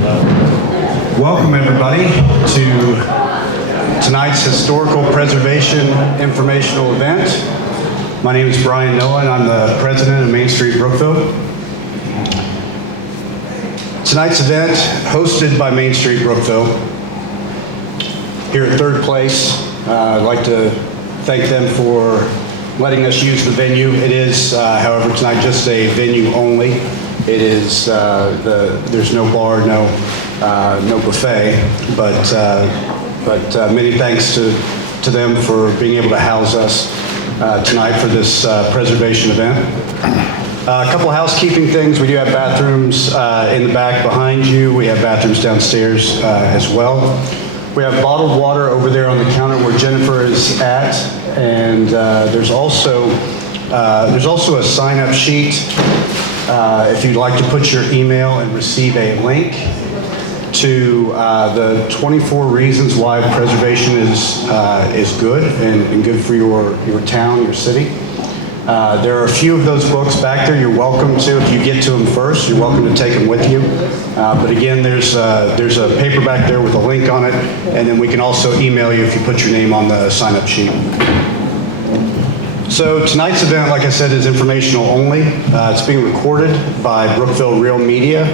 Welcome everybody to tonight's Historical Preservation Informational event. My name is Brian Noah and I'm the president of Main Street Brookville. Tonight's event, hosted by Main Street Brookville. Here at Third Place, I'd like to thank them for letting us use the venue. It is, however, tonight just a venue only. It is, there's no bar, no buffet, but many thanks to them for being able to house us tonight for this preservation event. A couple housekeeping things. We do have bathrooms in the back behind you. We have bathrooms downstairs as well. We have bottled water over there on the counter where Jennifer is at, and there's also a sign-up sheet if you'd like to put your email and receive a link to the 24 reasons why preservation is good and good for your town, your city. There are a few of those books back there. You're welcome to, if you get to them first, you're welcome to take them with you. But again, there's a paper back there with a link on it, and then we can also email you if you put your name on the sign-up sheet. So tonight's event, like I said, is informational only. It's being recorded by Brookville Real Media.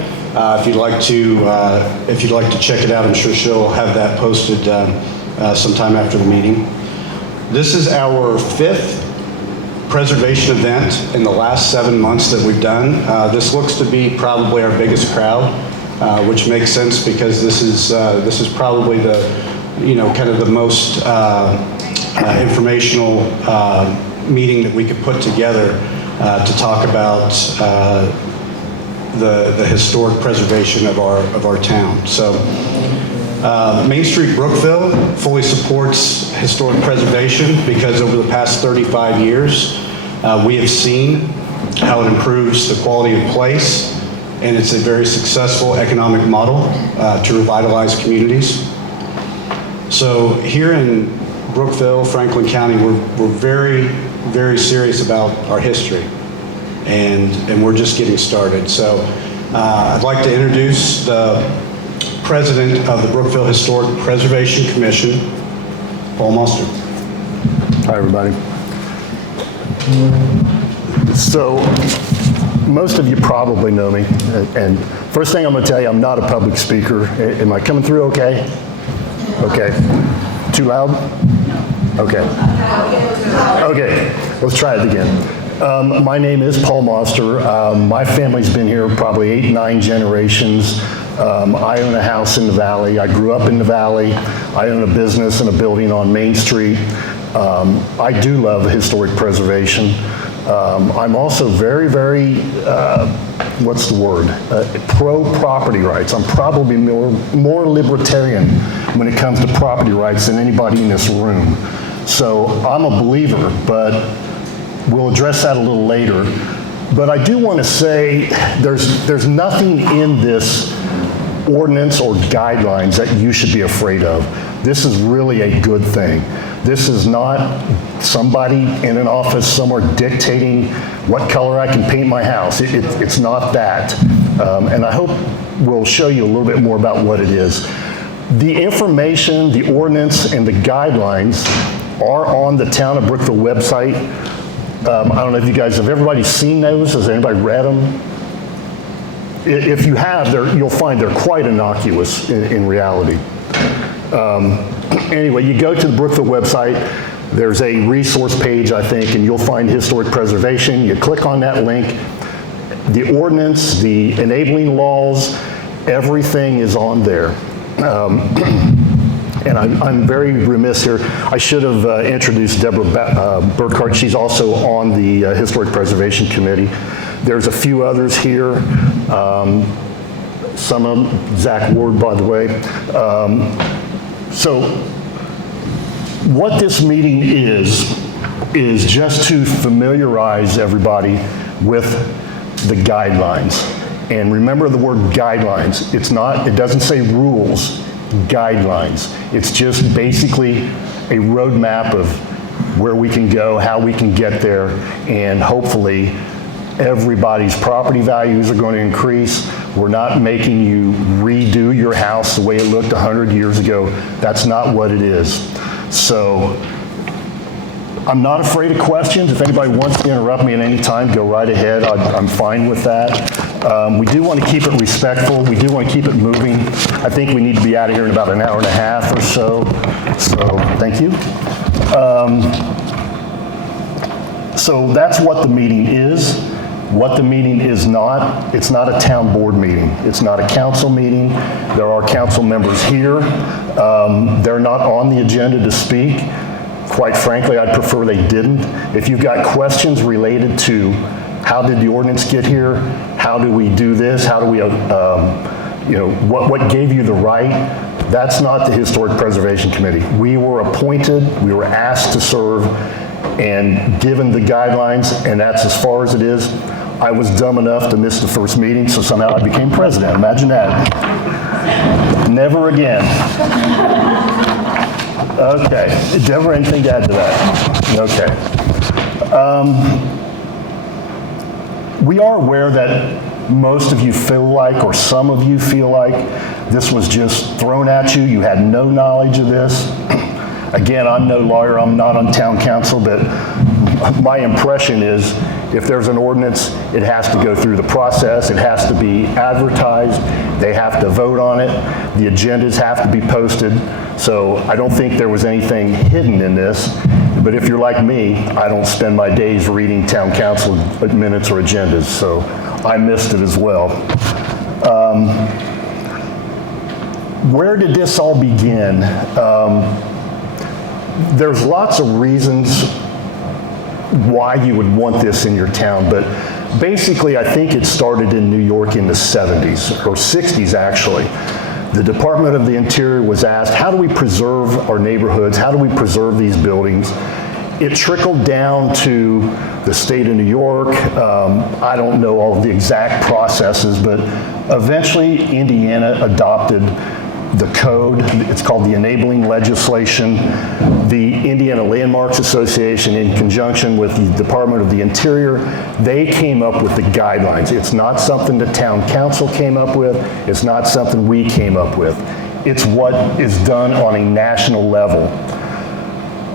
If you'd like to check it out, I'm sure she'll have that posted sometime after the meeting. This is our 5th preservation event in the last 7 months that we've done. This looks to be probably our biggest crowd, which makes sense because this is probably the, kind of the most informational meeting that we could put together to talk about the historic preservation of our town. So Main Street Brookville fully supports historic preservation because over the past 35 years we have seen how it improves the quality of place, and it's a very successful economic model to revitalize communities. So here in Brookville, Franklin County, we're very, very serious about our history, and we're just getting started. So I'd like to introduce the president of the Brookville Historic Preservation Commission, Paul Moster. Hi, everybody. So most of you probably know me, and first thing I'm going to tell you, I'm not a public speaker. Am I coming through okay? Okay. Too loud? Okay. Okay, let's try it again. My name is Paul Moster. My family's been here probably 8, 9 generations. I own a house in the Valley. I grew up in the Valley. I own a business and a building on Main Street. I do love historic preservation. I'm also very, very, what's the word? Pro-property rights. I'm probably more libertarian when it comes to property rights than anybody in this room. So I'm a believer, but we'll address that a little later. But I do want to say there's nothing in this ordinance or guidelines that you should be afraid of. This is really a good thing. This is not somebody in an office somewhere dictating what color I can paint my house. It's not that. And I hope we'll show you a little bit more about what it is. The information, the ordinance, and the guidelines are on the Town of Brookville website. I don't know if you guys, have everybody seen those? Has anybody read them? If you have, you'll find they're quite innocuous in reality. Anyway, you go to the Brookville website, there's a resource page, I think, and you'll find historic preservation. You click on that link. The ordinance, the enabling laws, everything is on there. And I'm very remiss here. I should have introduced Deborah Burkhart. She's also on the Historic Preservation Committee. There's a few others here. Some of them, Zach Ward, by the way. So what this meeting is just to familiarize everybody with the guidelines. And remember the word guidelines. It doesn't say rules, guidelines. It's just basically a roadmap of where we can go, how we can get there, and hopefully everybody's property values are going to increase. We're not making you redo house the way it looked 100 years ago. That's not what it is. So I'm not afraid of questions. If anybody wants to interrupt me at any time, go right ahead. I'm fine with that. We do want to keep it respectful. We do want to keep it moving. I think we need to be out of here in about an hour and a half or so. So thank you. So that's what the meeting is. What the meeting is not, it's not a town board meeting. It's not a council meeting. There are council members here. They're not on the agenda to speak. Quite frankly, I'd prefer they didn't. If you've got questions related to how did the ordinance get here, how do we do this, how do we, what gave you the right, that's not the Historic Preservation Committee. We were appointed, we were asked to serve, and given the guidelines, and that's as far as it is. I was dumb enough to miss the first meeting, so somehow I became president. Imagine that. Never again. Okay, Deborah, anything to add to that? Okay. We are aware that most of you feel like, or some of you feel like, this was just thrown at you. You had no knowledge of this. Again, I'm no lawyer, I'm not on town council, but my impression is if there's an ordinance, it has to go through the process, it has to be advertised, they have to vote on it, the agendas have to be posted. So I don't think there was anything hidden in this, but if you're like me, I don't spend my days reading town council minutes or agendas, so I missed it as well. Where did this all begin? There's lots of reasons why you would want this in your town, but basically I think it started in New York in the 70s, or 60s actually. The Department of the Interior was asked, how do we preserve our neighborhoods? How do we preserve these buildings? It trickled down to the state of New York. I don't know all of the exact processes, but eventually Indiana adopted the code. It's called the enabling legislation. The Indiana Landmarks Association, in conjunction with the Department of the Interior, they came up with the guidelines. It's not something the town council came up with. It's not something we came up with. It's what is done on a national level.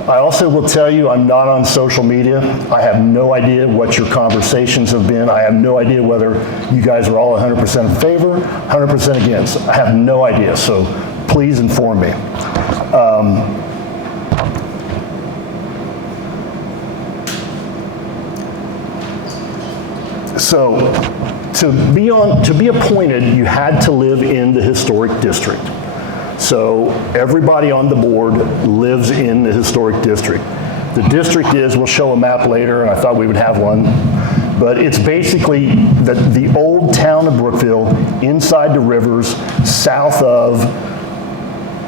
I also will tell you, I'm not on social media. I have no idea what your conversations have been. I have no idea whether you guys are all 100% in favor, 100% against. I have no idea, so please inform me. So to be appointed, you had to live in the historic district. So everybody on the board lives in the historic district. The district is, we'll show a map later, and I thought we would have one, but it's basically the old town of Brookville, inside the rivers, south of,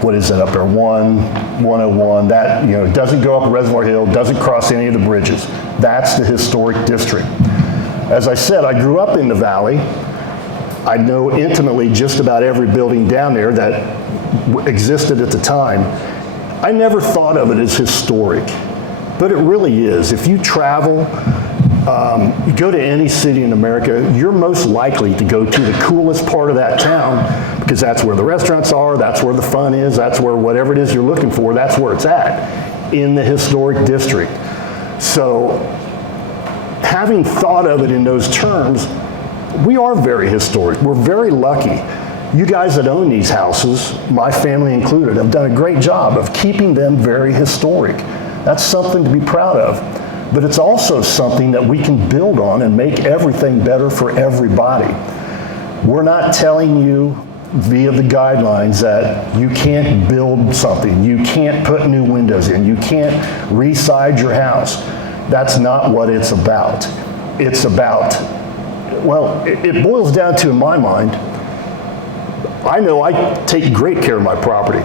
what is it up there, 101, that, it doesn't go up Reservoir Hill, doesn't cross any of the bridges. That's the historic district. As I said, I grew up in the valley. I know intimately just about every building down there that existed at the time. I never thought of it as historic, but it really is. If you travel, you go to any city in America, you're most likely to go to the coolest part of that town because that's where the restaurants are, that's where the fun is, that's where whatever it is you're looking for, that's where it's at, in the historic district. So having thought of it in those terms, we are very historic. We're very lucky. You guys that own these houses, my family included, have done a great job of keeping them very historic. That's something to be proud of. But it's also something that we can build on and make everything better for everybody. We're not telling you via the guidelines that you can't build something, you can't put new windows in, you can't reside your house. That's not what it's about. It's about, well, it boils down to, in my mind, I know I take great care of my property,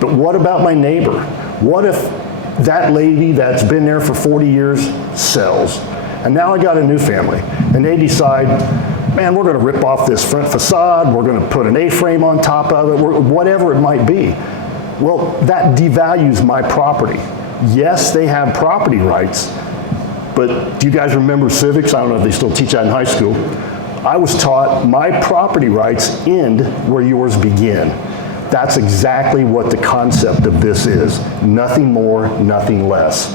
but what about my neighbor? What if that lady that's been there for 40 years sells, and now I got a new family, and they decide, man, we're gonna rip off this front facade, we're gonna put an A-frame on top of it, whatever it might be. Well, that devalues my property. Yes, they have property rights, but do you guys remember civics? I don't know if they still teach that in high school. I was taught my property rights end where yours begin. That's exactly what the concept of this is. Nothing more, nothing less.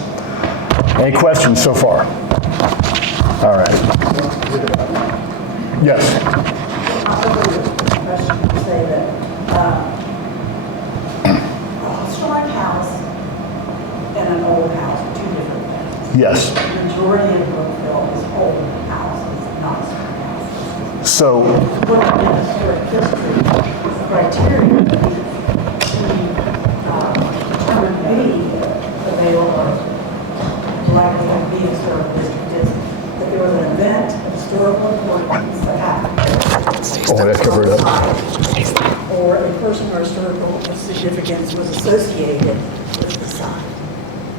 Any questions so far? All right. Yes. Question to say that a historic house and an old house are two different things. Yes. The majority of Brookville is old houses, not historic houses. So, Looking at historic history, the criteria to determine being available or likely to be a historic district is that there was an event of historical importance that happened. that's covered up. Or a person or historical significance was associated with the site.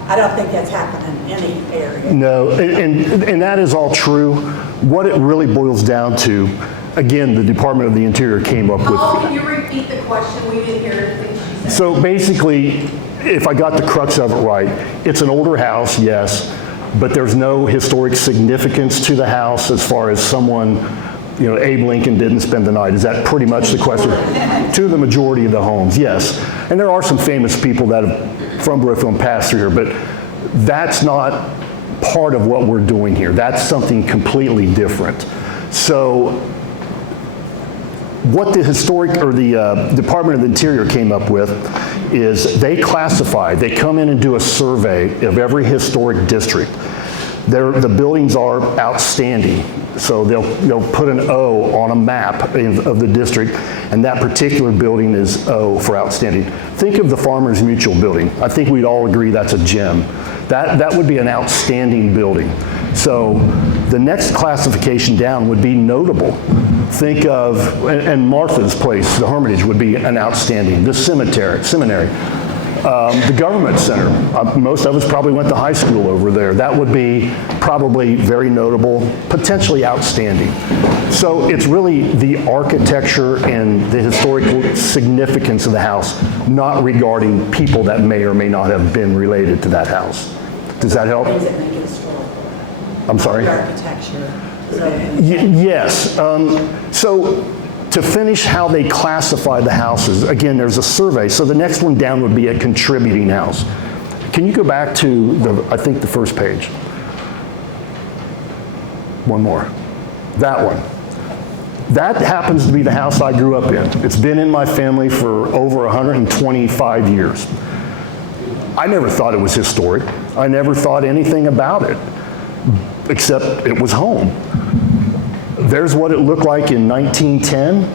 I don't think that's happened in any area. No, and that is all true. What it really boils down to, again, the Department of the Interior came up with. Oh, can you repeat the question? We didn't hear everything she said. So basically, if I got the crux of it right, it's an older house, yes, but there's no historic significance to the house as far as someone, Abe Lincoln didn't spend the night. Is that pretty much the question? To the majority of the homes, yes. And there are some famous people that have, from Brookville and passed through here, but that's not part of what we're doing here. That's something completely different. So what the historic or the Department of the Interior came up with is they come in and do a survey of every historic district. The buildings are outstanding, so they'll put an O on a map of the district, and that particular building is O for outstanding. Think of the Farmers Mutual building. I think we'd all agree that's a gem. That would be an outstanding building. So the next classification down would be notable. Think of, and Martha's Place, the Hermitage, would be an outstanding. The seminary. The government center, most of us probably went to high school over there. That would be probably very notable, potentially outstanding. So it's really the architecture and the historical significance of the house, not regarding people that may or may not have been related to that house. Does that help? Things that make it historical. I'm sorry? The architecture. Yes. So to finish how they classify the houses, again, there's a survey. So the next one down would be a contributing house. Can you go back to, I think, the first page? One more. That one. That happens to be the house I grew up in. It's been in my family for over 125 years. I never thought it was historic. I never thought anything about it, except it was home. There's what it looked like in 1910.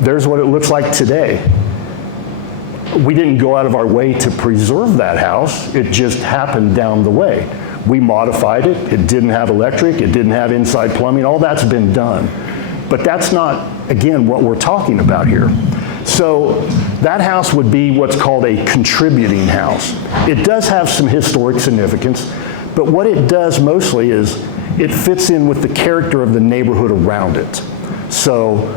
There's what it looks like today. We didn't go out of our way to preserve that house. It just happened down the way. We modified it. It didn't have electric. It didn't have inside plumbing. All that's been done. But that's not, again, what we're talking about here. So that house would be what's called a contributing house. It does have some historic significance, but what it does mostly is it fits in with the character of the neighborhood around it. So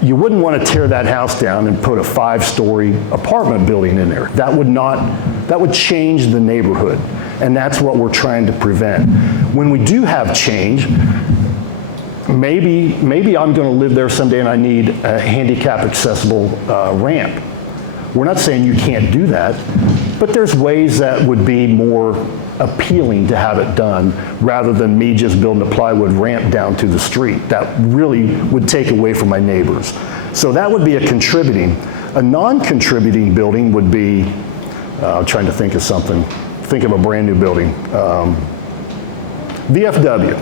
you wouldn't want to tear that house down and put a 5-story apartment building in there. That would change the neighborhood, and that's what we're trying to prevent. When we do have change, maybe I'm going to live there someday and I need a handicap accessible ramp. We're not saying you can't do that, but there's ways that would be more appealing to have it done rather than me just building a plywood ramp down to the street. That really would take away from my neighbors. So that would be a contributing. A non-contributing building would be, trying to think of something, think of a brand new building. VFW.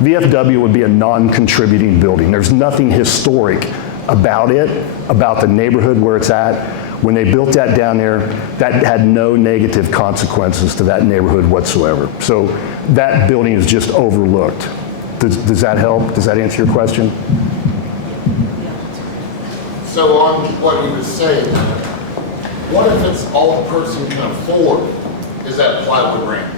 VFW would be a non-contributing building. There's nothing historic about it, about the neighborhood where it's at. When they built that down there, that had no negative consequences to that neighborhood whatsoever. So that building is just overlooked. Does that help? Does that answer your question? So on what he was saying, what if it's all the person can afford is that plywood ramp?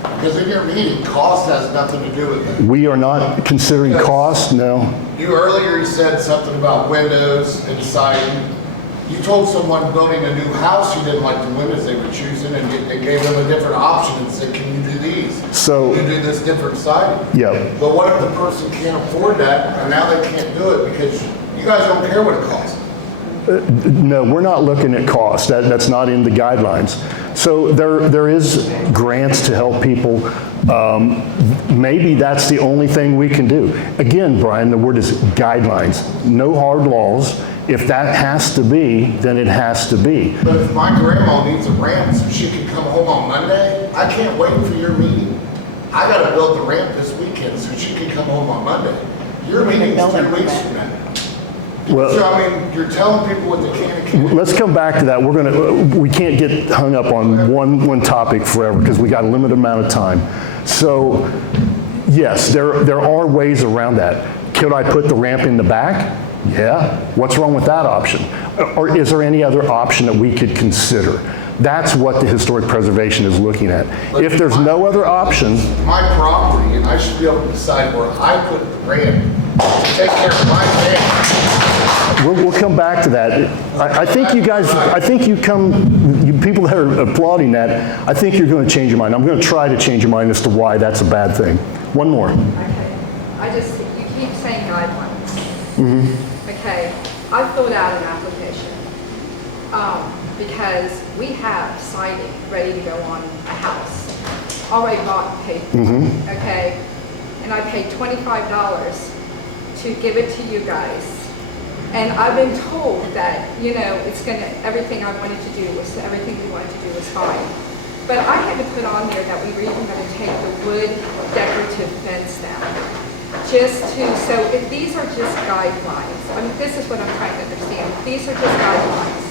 Because in your meeting, cost has nothing to do with it. We are not considering cost, no. You earlier said something about windows and siding. You told someone building a new house you didn't like the windows they were choosing, and they gave them a different option and said, can you do these? So, can you do this different siding? Yeah. But what if the person can't afford that, and now they can't do it because you guys don't care what it costs? No, we're not looking at cost. That's not in the guidelines. So there is grants to help people. Maybe that's the only thing we can do. Again, Brian, the word is guidelines. No hard laws. If that has to be, then it has to be. But if my grandma needs a ramp so she can come home on Monday, I can't wait for your meeting. I gotta build the ramp this weekend so she can come home on Monday. Your meeting's 3 weeks from now. Well, So, I mean, you're telling people what they can and can't. let's come back to that. We can't get hung up on one topic forever because we got a limited amount of time. So, yes, there are ways around that. Could I put the ramp in the back? Yeah. What's wrong with that option? Or is there any other option that we could consider? That's what the historic preservation is looking at. If there's no other option, My property, and I should be able to decide where I put the ramp to take care of my family. we'll come back to that. I think you guys, you people that are applauding that, I think you're going to change your mind. I'm going to try to change your mind as to why that's a bad thing. One more. Okay, you keep saying guidelines. Okay, I filled out an application, because we have siding ready to go on a house, already bought and paid for, okay? And I paid $25 to give it to you guys. And I've been told that, everything I wanted to do everything we wanted to do was fine. But I had to put on there that we were even going to take the wood decorative fence down. So if these are just guidelines, I mean, this is what I'm trying to understand. If these are just guidelines,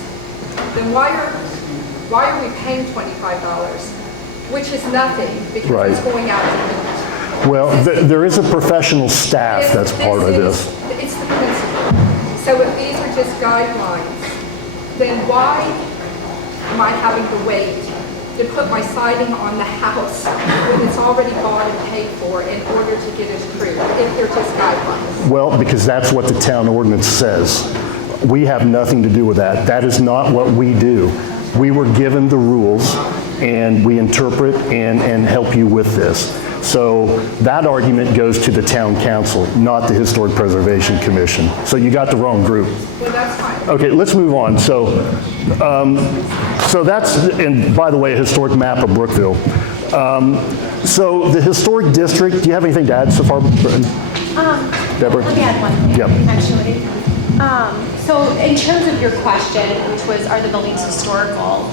then why are we paying $25, which is nothing, because Right. it's going out to bid? Well, there is a professional staff that's part of this. It's the principle. So if these are just guidelines, then why am I having to wait to put my siding on the house when it's already bought and paid for in order to get it approved, if they're just guidelines? Well, because that's what the town ordinance says. We have nothing to do with that. That is not what we do. We were given the rules, and we interpret and help you with this. So that argument goes to the town council, not the Historic Preservation Commission. So you got the wrong group. Well, that's fine. Okay, let's move on. So that's, and by the way, a historic map of Brookville. So the historic district, do you have anything to add so far, Britton? Deborah? Let me add one thing, Yep. actually. So in terms of your question, which was, are the buildings historical?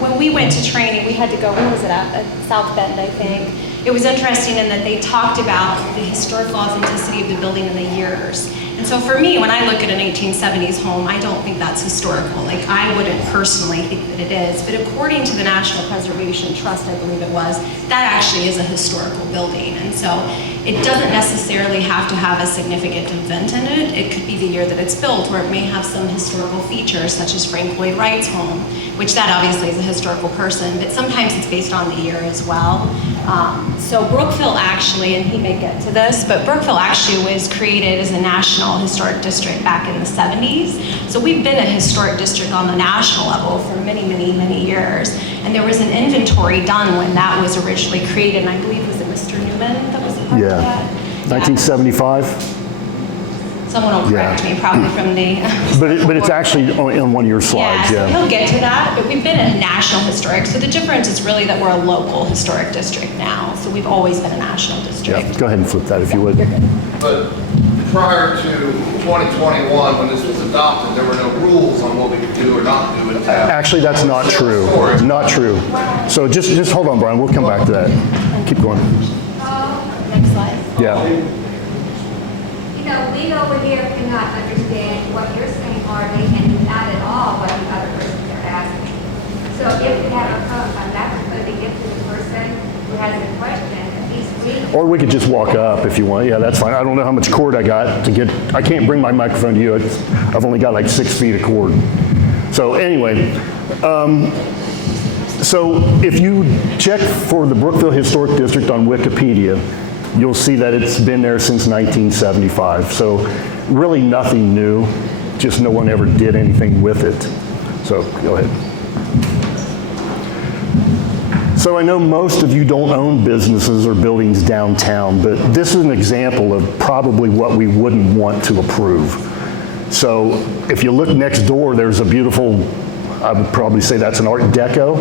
When we went to training, we had to go, where was it at South Bend, I think. It was interesting in that they talked about the historical authenticity of the building in the years. And so for me, when I look at an 1870s home, I don't think that's historical. Like, I wouldn't personally think that it is. But according to the National Preservation Trust, I believe it was, that actually is a historical building. And so it doesn't necessarily have to have a significant event in it. It could be the year that it's built, or it may have some historical features, such as Frank Lloyd Wright's home, which that obviously is a historical person, but sometimes it's based on the year as well. So Brookville actually, and he may get to this, but Brookville actually was created as a national historic district back in the 70s. So we've been a historic district on the national level for many, many, many years. And there was an inventory done when that was originally created, and I believe was it Mr. Newman that was a part of that? 1975? Someone will correct me, probably from the... But it's actually on one of your slides, So yeah. he'll get to that, but we've been a national historic. So the difference is really that we're a local historic district now. So we've always been a national district. Yeah, go ahead and flip that if you would. You're good. But prior to 2021, when this was adopted, there were no rules on what we could do or not do in town. Actually, that's not true. Not true. So just hold on, Brian, we'll come back to that. Keep going. Next slide. Yeah. We over here cannot understand what you're saying, Harvey, and not at all what the other persons are asking. So if we have a microphone to give to the person who has a question, at least we... Or we could just walk up if you want. Yeah, that's fine. I don't know how much cord I got to get. I can't bring my microphone to you. I've only got like 6 feet of cord. So anyway, so if you check for the Brookville Historic District on Wikipedia, you'll see that it's been there since 1975. So really nothing new, just no one ever did anything with it. So go ahead. So I know most of you don't own businesses or buildings downtown, but this is an example of probably what we wouldn't want to approve. So if you look next door, there's a beautiful, I would probably say that's an Art Deco.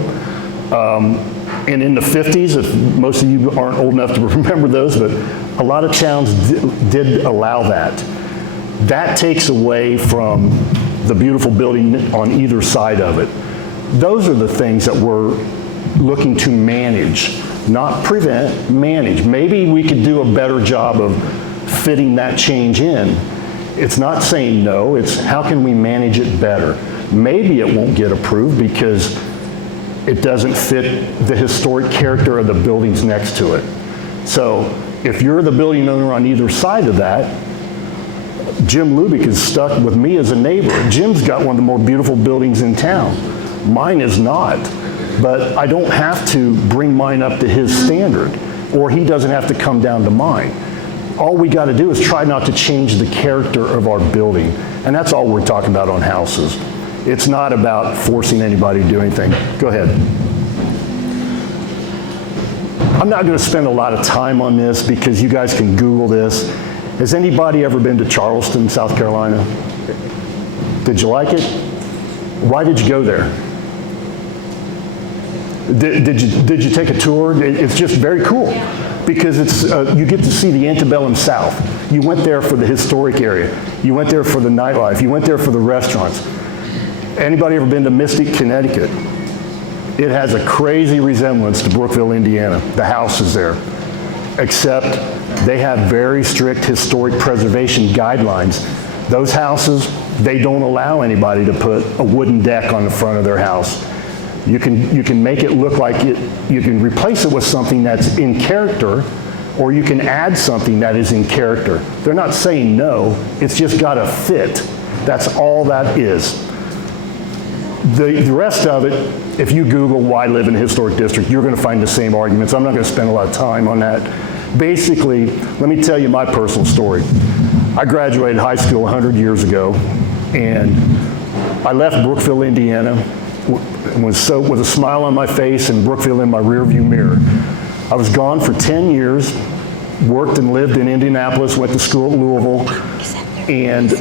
And in the 50s, if most of you aren't old enough to remember those, but a lot of towns did allow that. That takes away from the beautiful building on either side of it. Those are the things that we're looking to manage, not prevent, manage. Maybe we could do a better job of fitting that change in. It's not saying no, it's how can we manage it better? Maybe it won't get approved because it doesn't fit the historic character of the buildings next to it. So if you're the building owner on either side of that, Jim Lubick is stuck with me as a neighbor. Jim's got one of the more beautiful buildings in town. Mine is not, but I don't have to bring mine up to his standard, or he doesn't have to come down to mine. All we got to do is try not to change the character of our building, and that's all we're talking about on houses. It's not about forcing anybody to do anything. Go ahead. I'm not going to spend a lot of time on this because you guys can Google this. Has anybody ever been to Charleston, South Carolina? Did you like it? Why did you go there? Did you take a tour? It's just very cool because it's you get to see the antebellum South. You went there for the historic area. You went there for the nightlife. You went there for the restaurants. Anybody ever been to Mystic, Connecticut? It has a crazy resemblance to Brookville, Indiana. The house is there, except they have very strict historic preservation guidelines. Those houses, they don't allow anybody to put a wooden deck on the front of their house. You can make it look like it, you can replace it with something that's in character, or you can add something that is in character. They're not saying no, it's just got to fit. That's all that is. The rest of it, if you Google why live in a historic district, you're going to find the same arguments. I'm not going to spend a lot of time on that. Basically, let me tell you my personal story. I graduated high school 100 years ago, and I left Brookville, Indiana, with a smile on my face and Brookville in my rearview mirror. I was gone for 10 years, worked and lived in Indianapolis, went to school at Louisville, and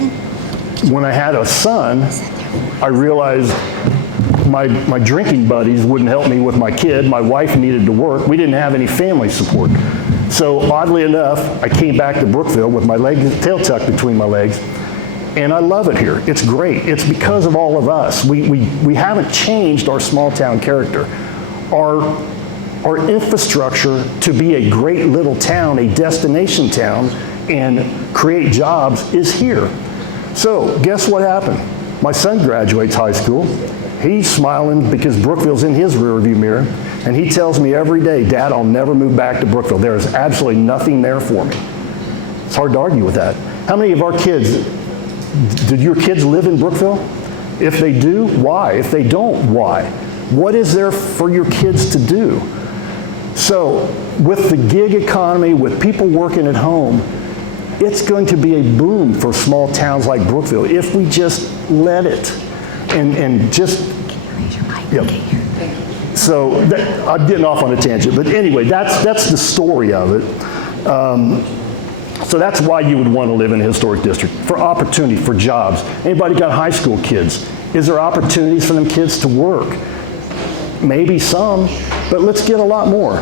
when I had a son, I realized my drinking buddies wouldn't help me with my kid. My wife needed to work. We didn't have any family support. So oddly enough, I came back to Brookville with my tail tucked between my legs, and I love it here. It's great. It's because of all of us. We haven't changed our small town character. Our infrastructure to be a great little town, a destination town, and create jobs is here. So guess what happened? My son graduates high school. He's smiling because Brookville's in his rearview mirror, and he tells me every day, Dad, I'll never move back to Brookville. There is absolutely nothing there for me. It's hard to argue with that. How many of our kids, did your kids live in Brookville? If they do, why? If they don't, why? What is there for your kids to do? So with the gig economy, with people working at home, it's going to be a boom for small towns like Brookville if we just let it and just, yep. So I'm getting off on a tangent, but anyway, that's the story of it. So that's why you would want to live in a historic district, for opportunity, for jobs. Anybody got high school kids? Is there opportunities for them kids to work? Maybe some, but let's get a lot more.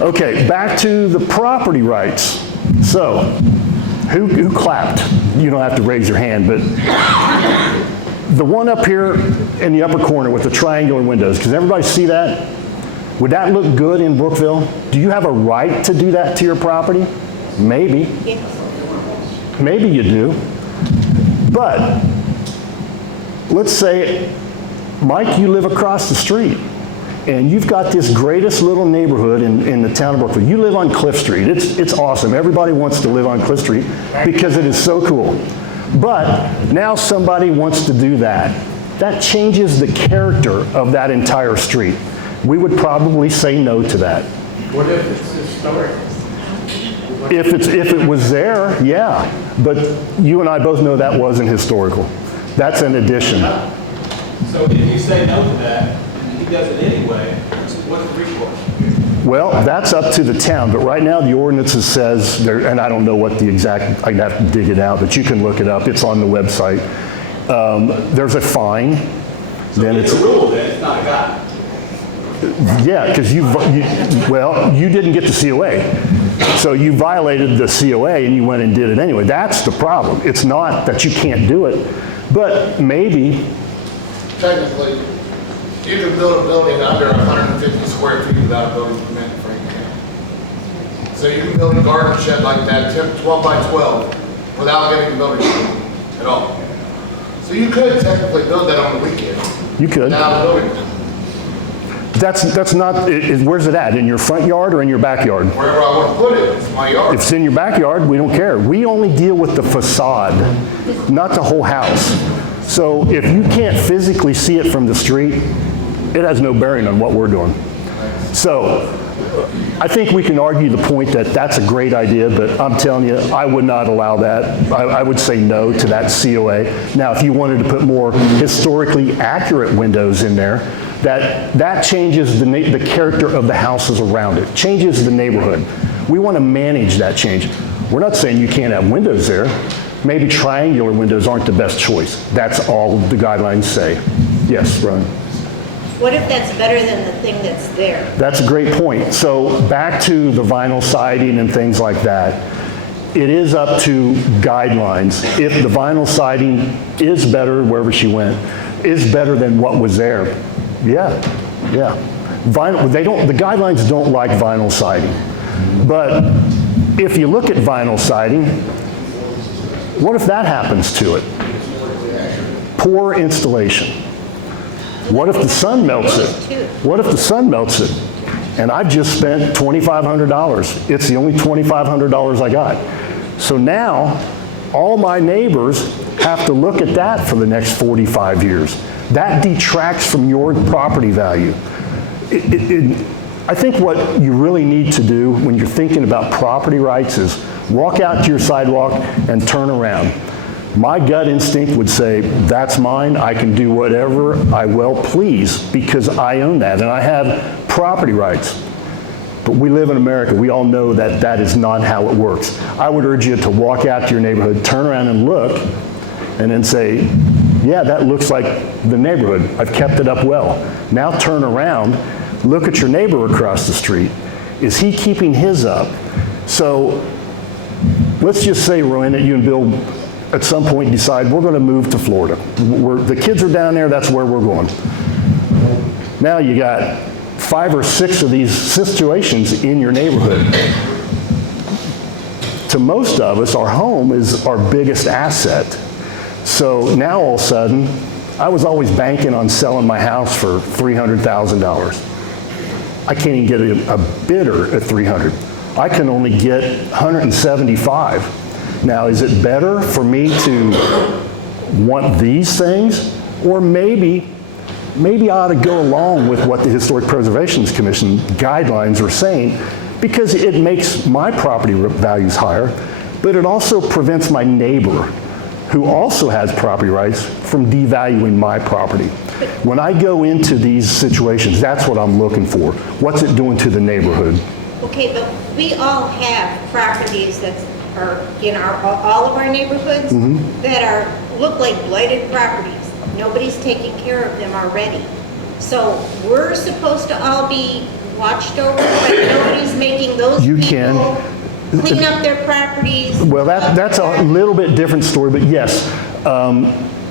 Okay, back to the property rights. So, who clapped? You don't have to raise your hand, but the one up here in the upper corner with the triangular windows, can everybody see that? Would that look good in Brookville? Do you have a right to do that to your property? Maybe. Maybe you do. But let's say, Mike, you live across the street, and you've got this greatest little neighborhood in the town of Brookville. You live on Cliff Street. It's awesome. Everybody wants to live on Cliff Street because it is so cool. But now somebody wants to do that. That changes the character of that entire street. We would probably say no to that. What if it's historic? If it was there, yeah. But you and I both know that wasn't historical. That's an addition. So if you say no to that, and he does it anyway, what's the recourse? Well, that's up to the town, but right now the ordinance says, there, and I don't know what the exact, I'd have to dig it out, but you can look it up, it's on the website. There's a fine, then it's... It's a rule, then, it's not a guide. Yeah, because well, you didn't get the COA. So you violated the COA and you went and did it anyway. That's the problem. It's not that you can't do it, but maybe... Technically, you can build a building under 150 square feet without a building permit for anything. So you can build a garden shed like that, 12 by 12, without getting a building permit at all. So you could technically build that on the weekend. You could. Without a building permit. That's not, where's it at? In your front yard or in your backyard? Wherever I want to put it, it's my yard. If it's in your backyard, we don't care. We only deal with the facade, not the whole house. So if you can't physically see it from the street, it has no bearing on what we're doing. So I think we can argue the point that that's a great idea, but I'm telling you, I would not allow that. I would say no to that COA. Now, if you wanted to put more historically accurate windows in there, that changes the character of the houses around it, changes the neighborhood. We want to manage that change. We're not saying you can't have windows there. Maybe triangular windows aren't the best choice. That's all the guidelines say. Yes, Ron? What if that's better than the thing that's there? That's a great point. So back to the vinyl siding and things like that. It is up to guidelines. If the vinyl siding is better, wherever she went, is better than what was there, yeah. Vinyl, the guidelines don't like vinyl siding. But if you look at vinyl siding, what if that happens to it? Poor installation. What if the sun melts it? What if the sun melts it? And I've just spent $2,500. It's the only $2,500 I got. So now, all my neighbors have to look at that for the next 45 years. That detracts from your property value. I think what you really need to do when you're thinking about property rights is walk out to your sidewalk and turn around. My gut instinct would say, that's mine, I can do whatever I well please because I own that and I have property rights. But we live in America, we all know that that is not how it works. I would urge you to walk out to your neighborhood, turn around and look, and then say, yeah, that looks like the neighborhood. I've kept it up well. Now turn around, look at your neighbor across the street. Is he keeping his up? So let's just say, Rowan, that you and Bill at some point decide we're going to move to Florida. The kids are down there, that's where we're going. Now you got 5 or 6 of these situations in your neighborhood. To most of us, our home is our biggest asset. So now all of a sudden, I was always banking on selling my house for $300,000. I can't even get a bidder at $300,000. I can only get $175,000. Now, is it better for me to want these things? Or maybe I ought to go along with what the Historic Preservation Commission guidelines are saying, because it makes my property values higher, but it also prevents my neighbor, who also has property rights, from devaluing my property. When I go into these situations, that's what I'm looking for. What's it doing to the neighborhood? Okay, but we all have properties that are in all of our neighborhoods that look like blighted properties. Nobody's taking care of them already. So we're supposed to all be watched over, but nobody's making those people clean up their properties. Well, that's a little bit different story, but yes,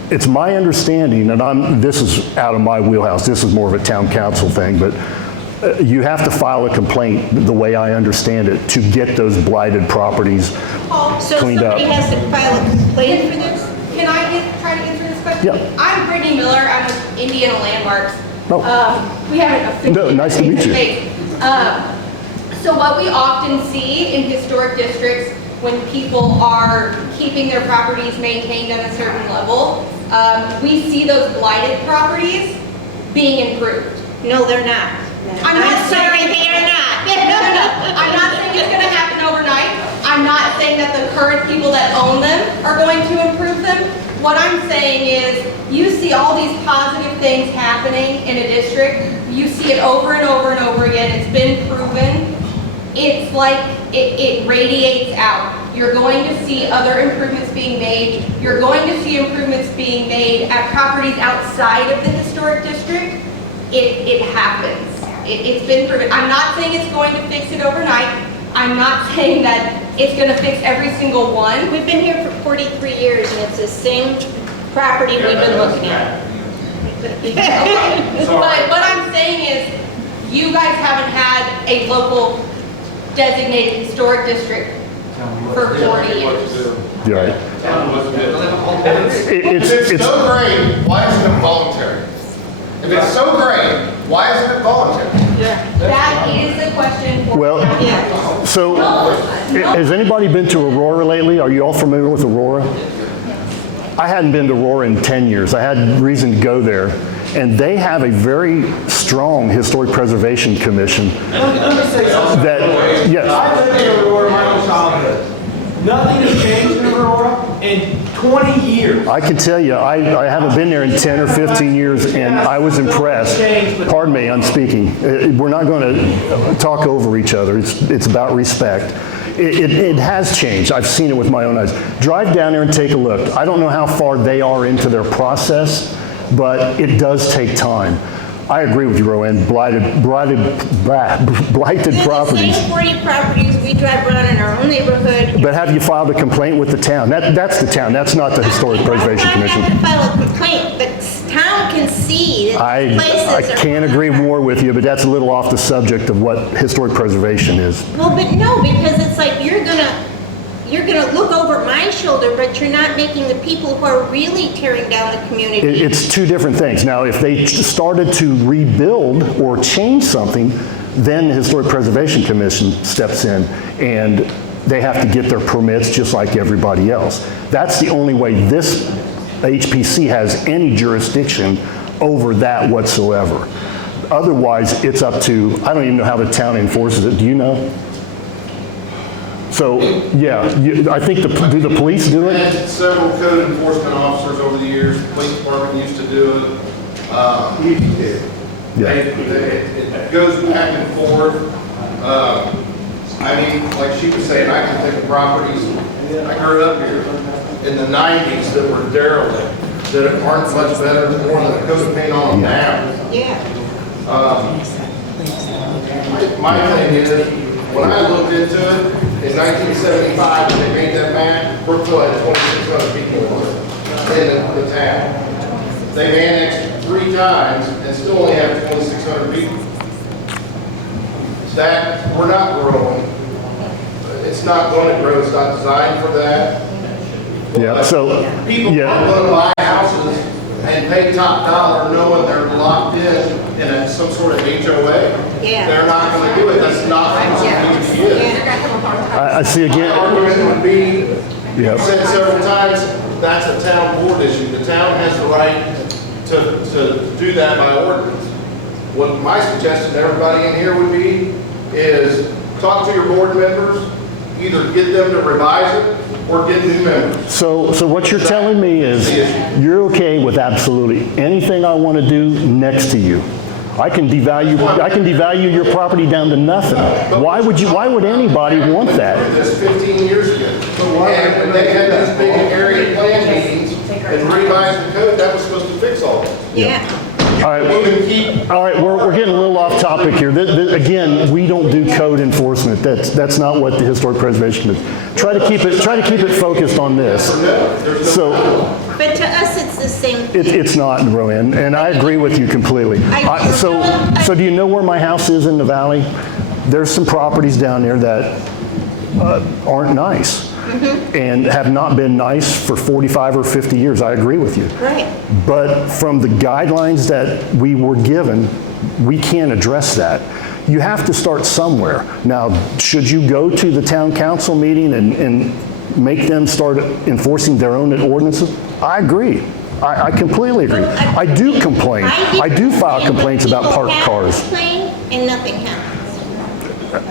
it's my understanding, and this is out of my wheelhouse, this is more of a town council thing, but you have to file a complaint, the way I understand it, to get those blighted properties cleaned up. So somebody has to file a complaint for this? Can I try to answer this question? Yeah. I'm Brittany Miller. I'm with Indiana Landmarks. Oh. We haven't officially. No, nice to meet you. So what we often see in historic districts when people are keeping their properties maintained at a certain level, we see those blighted properties being improved. No, they're not. I'm sorry, they are not. No. I'm not saying it's going to happen overnight. I'm not saying that the current people that own them are going to improve them. What I'm saying is you see all these positive things happening in a district, you see it over and over and over again. It's been proven. It's like it radiates out. You're going to see other improvements being made. You're going to see improvements being made at properties outside of the historic district. It happens. It's been proven. I'm not saying it's going to fix it overnight. I'm not saying that it's going to fix every single one. We've been here for 43 years and it's the same property we've been looking at. But what I'm saying is, you guys haven't had a local designated historic district for 40 years. You're right. If it's so great, why isn't it voluntary? If it's so great, why isn't it voluntary? That is the question for Well, so has anybody been to Aurora lately? Are you all familiar with Aurora? I hadn't been to Aurora in 10 years. I had reason to go there. And they have a very strong historic preservation commission. Let me say something. That, yes. I lived in Aurora my whole childhood. Nothing has changed in Aurora in 20 years. I can tell you, I haven't been there in 10 or 15 years, and I was impressed. Pardon me, I'm speaking. We're not going to talk over each other. It's about respect. It has changed. I've seen it with my own eyes. Drive down there and take a look. I don't know how far they are into their process, but it does take time. I agree with you, Roanne. Blighted properties. The same 40 properties we drive around in our own neighborhood. But have you filed a complaint with the town? That's the town. That's not the Historic Preservation Commission. I have to file a complaint. The town can see that I places are... can't agree more with you, but that's a little off the subject of what historic preservation is. Well, but no, because it's like you're gonna look over my shoulder, but you're not making the people who are really tearing down the community. It's two different things. Now, if they started to rebuild or change something, then the Historic Preservation Commission steps in and they have to get their permits just like everybody else. That's the only way this HPC has any jurisdiction over that whatsoever. Otherwise, it's up to, I don't even know how the town enforces it. Do you know? So, yeah, I think, do the police do I've it? had several code enforcement officers over the years. The police department used to do it. Yeah. It goes back and forth. I mean, like she was saying, I can think of properties, I grew up here in the 90s that were derelict, that aren't much better than more than a coat of paint on them now. Yeah. My thing is, when I looked into it, in 1975, when they made that map, Brookville had 2,600 people in the town. They've annexed 3 times and still only have 2,600 people. That, we're not growing. It's not going to grow. It's not designed for that. Yeah, so, People aren't going to buy houses and pay top dollar knowing they're locked in some sort of HOA. Yeah. They're not going to do it. That's not what it is. I see My again. argument would be, Yep. I've said several times, that's a town board issue. The town has the right to do that by ordinance. What my suggestion to everybody in here would be is talk to your board members, either get them to revise it or get new members. So what you're telling me is you're okay with absolutely anything I want to do next to you. I can devalue your property down to nothing. Why would anybody want that? This 15 years ago. And when they had these big area plan meetings and revised the code, that was supposed to fix all this. Yeah. All right, we're getting a little off topic here. Again, we don't do code enforcement. That's not what the Historic Preservation is. Try to keep it focused on this. So But to us, it's the same thing. it's not, Roanne, and I agree with you completely. So do you know where my house is in the valley? There's some properties down there that aren't nice and have not been nice for 45 or 50 years. I agree with you. Right. But from the guidelines that we were given, we can't address that. You have to start somewhere. Now, should you go to the town council meeting and make them start enforcing their own ordinances? I agree. I completely agree. I do complain. I do file complaints about parked cars. Complain and nothing happens.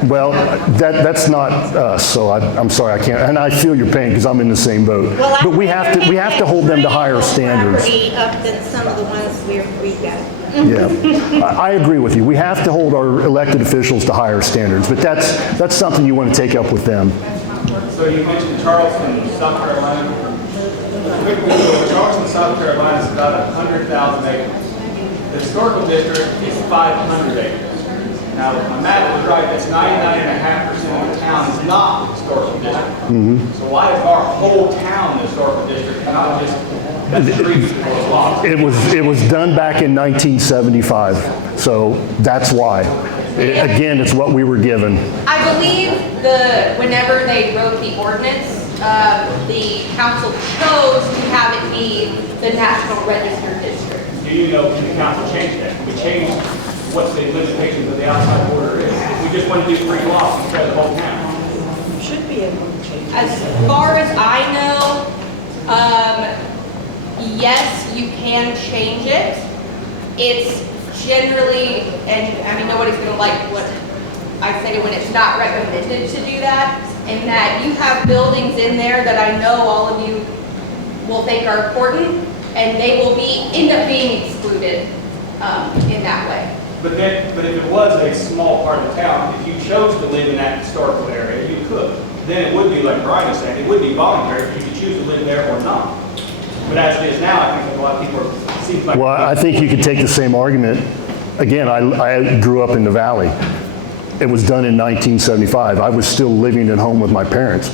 Well, that's not us, so I'm sorry, I can't, and I feel your pain because I'm in the same boat. Well, But we have to hold them to higher standards. Property up than some of the ones we've got. Yeah, I agree with you. We have to hold our elected officials to higher standards, but that's something you want to take up with them. So you mentioned Charleston, South Carolina. Quickly, Charleston, South Carolina is about 100,000 acres. The historical district is 500 acres. Now, if my math was right, that's 99.5% of the town is not the historical district. So why is our whole town the historical district, and not just the streets that were lost? It was done back in 1975, so that's why. Again, it's what we were given. I believe whenever they wrote the ordinance, the council chose to have it be the National Register District. Do you know, can the council change that? Can we change what the limitations of the outside border is? If we just want to do 3 blocks instead of the whole town? Should be able to change. As far as I know, yes, you can change it. It's generally, and I mean, nobody's gonna like what I say when it's not recommended to do that, in that you have buildings in there that I know all of you will think are important, and they will end up being excluded in that way. But if it was a small part of the town, if you chose to live in that historical area, you could. Then it would be like Brian was saying, it would be voluntary. You could choose to live there or not. But as it is now, I think a lot of people seems like. Well, I think you could take the same argument. Again, I grew up in the Valley. It was done in 1975. I was still living at home with my parents.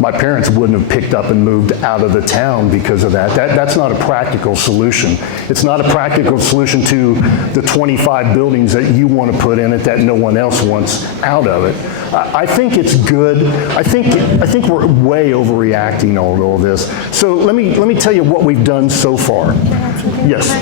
My parents wouldn't have picked up and moved out of the town because of that. That's not a practical solution. It's not a practical solution to the 25 buildings that you want to put in it that no one else wants out of it. I think it's good. I think we're way overreacting on all this. So let me tell you what we've done so far. Yes.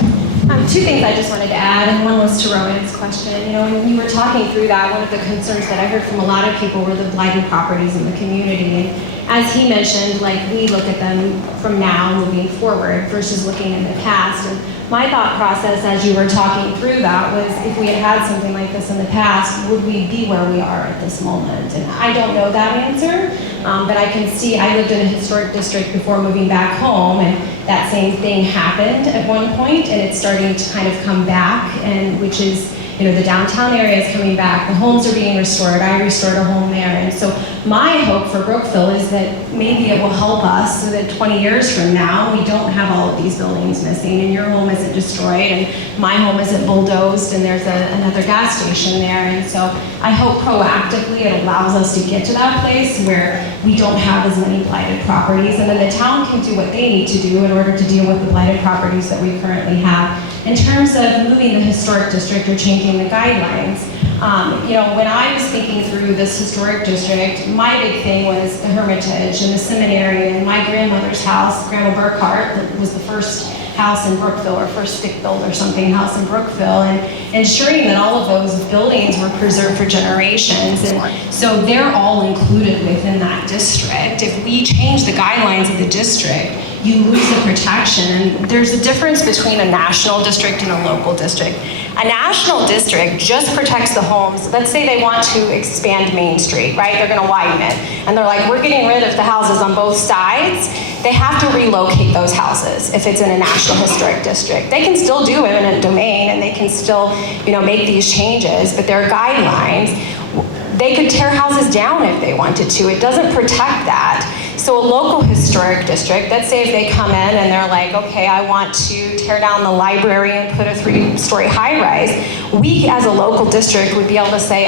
2 things I just wanted to add, and one was to Rowan's question. You know, when you were talking through that, one of the concerns that I heard from a lot of people were the blighted properties in the community. And as he mentioned, like, we look at them from now moving forward versus looking in the past. And my thought process as you were talking through that was, if we had had something like this in the past, would we be where we are at this moment? And I don't know that answer, but I can see, I lived in a historic district before moving back home, and that same thing happened at one point, and it's starting to kind of come back, and which is, you know, the downtown area is coming back, the homes are being restored. I restored a home there, and so my hope for Brookville is that maybe it will help us so that 20 years from now, we don't have all of these buildings missing, and your home isn't destroyed, and my home isn't bulldozed, and there's another gas station there. And so I hope proactively it allows us to get to that place where we don't have as many blighted properties, and then the town can do what they need to do in order to deal with the blighted properties that we currently have. In terms of moving the historic district or changing the guidelines, you know, when I was thinking through this historic district, my big thing was the Hermitage and the seminary and my grandmother's house, Grandma Burkhart, that was the first house in Brookville, or first stick-built or something house in Brookville, and ensuring that all of those buildings were preserved for generations. And so they're all included within that district. If we change the guidelines of the district, you lose the protection. And there's a difference between a national district and a local district. A national district just protects the homes. Let's say they want to expand Main Street, right? They're gonna widen it. And they're like, we're getting rid of the houses on both sides. They have to relocate those houses if it's in a national historic district. They can still do eminent domain, and they can still, you know, make these changes, but there are guidelines. They could tear houses down if they wanted to. It doesn't protect that. So a local historic district, let's say if they come in and they're like, okay, I want to tear down the library and put a 3-story high-rise, we as a local district would be able to say,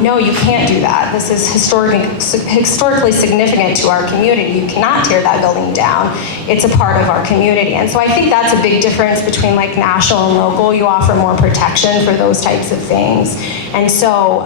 no, you can't do that. This is historically significant to our community. You cannot tear that building down. It's a part of our community. And so I think that's a big difference between like national and local. You offer more protection for those types of things. And so,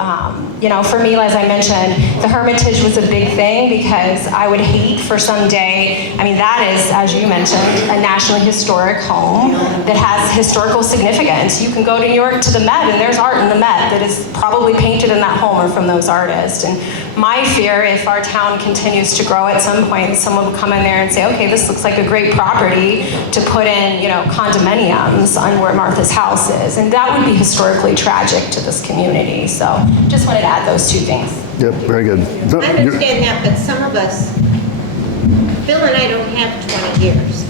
you know, for me, as I mentioned, the Hermitage was a big thing because I would hate complete for someday. I mean, that is, as you mentioned, a nationally historic home that has historical significance. You can go to New York to the Met, and there's art in the Met that is probably painted in that home or from those artists. And my fear, if our town continues to grow, at some point, someone will come in there and say, okay, this looks like a great property to put in, condominiums on where Martha's house is. And that would be historically tragic to this community. So just wanted to add those two things. Yep, very good. No, I understand that, but some of us, Bill and I don't have 20 years,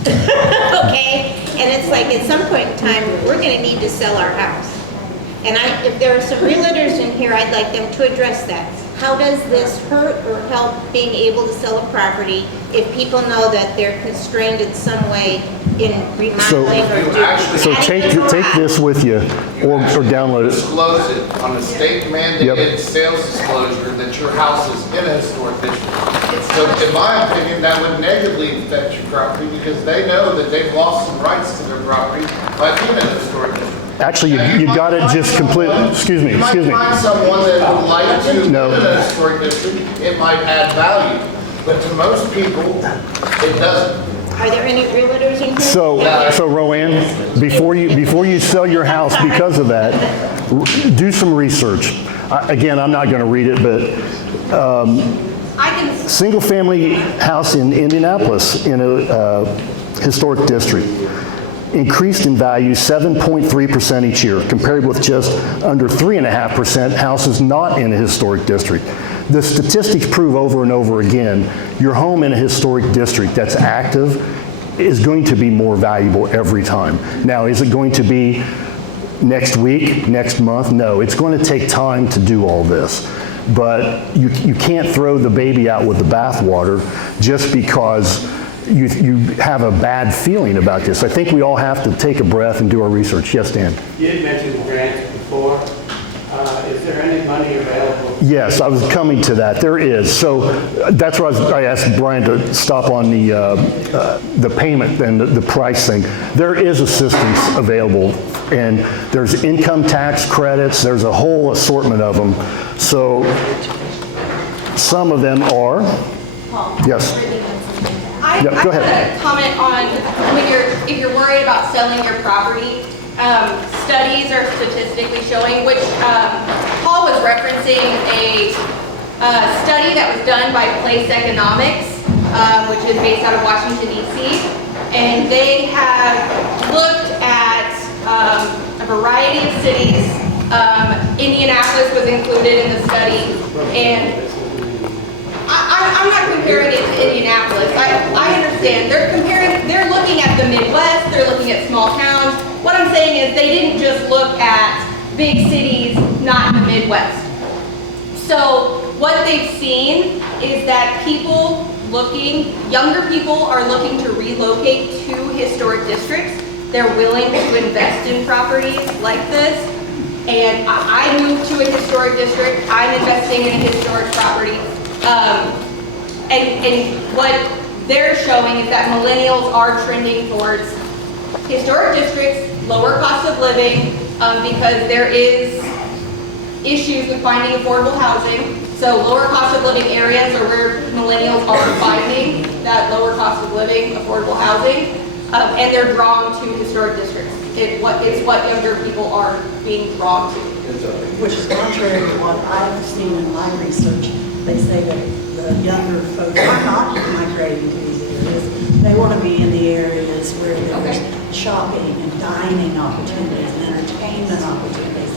okay? And it's like, at some point in time, we're gonna need to sell our house. And if there are some realtors in here, I'd like them to address that. How does this hurt or help being able to sell a property if people know that they're constrained in some way in remodeling or doing? So take this with you or download it. Disclose it on a state mandated sales disclosure that your house is in a historic district. So in my opinion, that would negatively affect your property because they know that they've lost some rights to their property by being in a historic district. Actually, you got it just completely. Excuse me. You might find someone that would like to live in a historic district. It might add value, but to most people, it doesn't. Are there any realtors in here? So Roanne, before you sell your house because of that, do some research. Again, I'm not going to read it, but single family house in Indianapolis in a historic district increased in value 7.3% each year, compared with just under 3.5% houses not in a historic district. The statistics prove over and over again, your home in a historic district that's active is going to be more valuable every time. Now, is it going to be next week, next month? No, it's going to take time to do all this. But you can't throw the baby out with the bathwater just because you have a bad feeling about this. I think we all have to take a breath and do our research. Yes, Dan? You had mentioned grants before. Is there any money available? Yes, I was coming to that. There is. So that's why I asked Brian to stop on the payment and the price thing. There is assistance available, and there's income tax credits. There's a whole assortment of them. So some of them are. Yes. Yeah, go ahead. I have a comment on if you're worried about selling your property. Studies are statistically showing, which Paul was referencing a study that was done by Place Economics, which is based out of Washington, D.C. And they have looked at a variety of cities. Indianapolis was included in the study. And I'm not comparing it to Indianapolis. I understand. They're looking at the Midwest, they're looking at small towns. What I'm saying is they didn't just look at big cities, not in the Midwest. So what they've seen is that younger people are looking to relocate to historic districts. They're willing to invest in properties like this. And I moved to a historic district. I'm investing in a historic property. And what they're showing is that millennials are trending towards historic districts, lower cost of living, because there is issues with finding affordable housing. So lower cost of living areas are where millennials are finding that lower cost of living, affordable housing, and they're drawn to historic districts. It's what younger people are being drawn to. Which is contrary to what I've seen in my research. They say that the younger folks are not migrating to these areas. They want to be in the areas where there's shopping and dining opportunities and entertainment opportunities.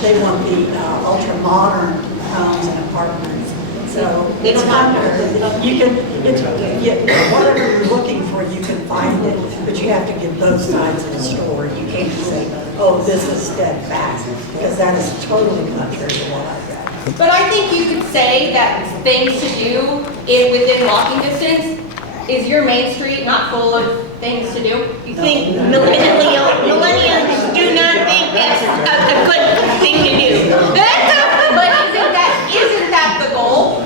They want the ultra-modern homes and apartments. So it's whatever you're looking for, you can find it, but you have to get both sides of the story. You can't say, oh, this is steadfast, because that is totally contrary to what I've got. But I think you could say that things to do within walking distance is your Main Street not full of things to do? You think millennials do not think that's a good thing to do? But isn't that the goal?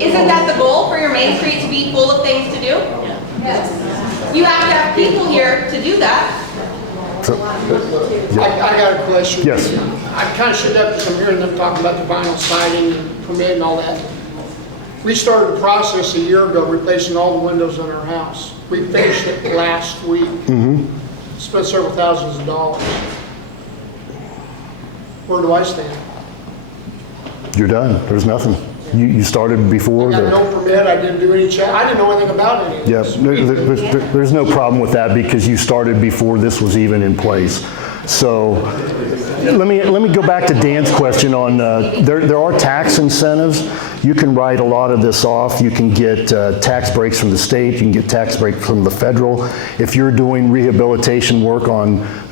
Isn't that the goal for your Main Street to be full of things to do? Yes. You have to have people here to do that. I got a question. Yes. I kind of shut up because I'm hearing them talking about the vinyl siding and permit and all that. We started the process a year ago, replacing all the windows in our house. We finished it last week. Spent several thousands of dollars. Where do I stand? You're done. There's nothing. You started before I got no permit, I didn't do any check, I didn't know anything about any of Yes, this. there's no problem with that because you started before this was even in place. So let me go back to Dan's question on, there are tax incentives. You can write a lot of this off. You can get tax breaks from the state. You can get tax breaks from the federal. If you're doing rehabilitation work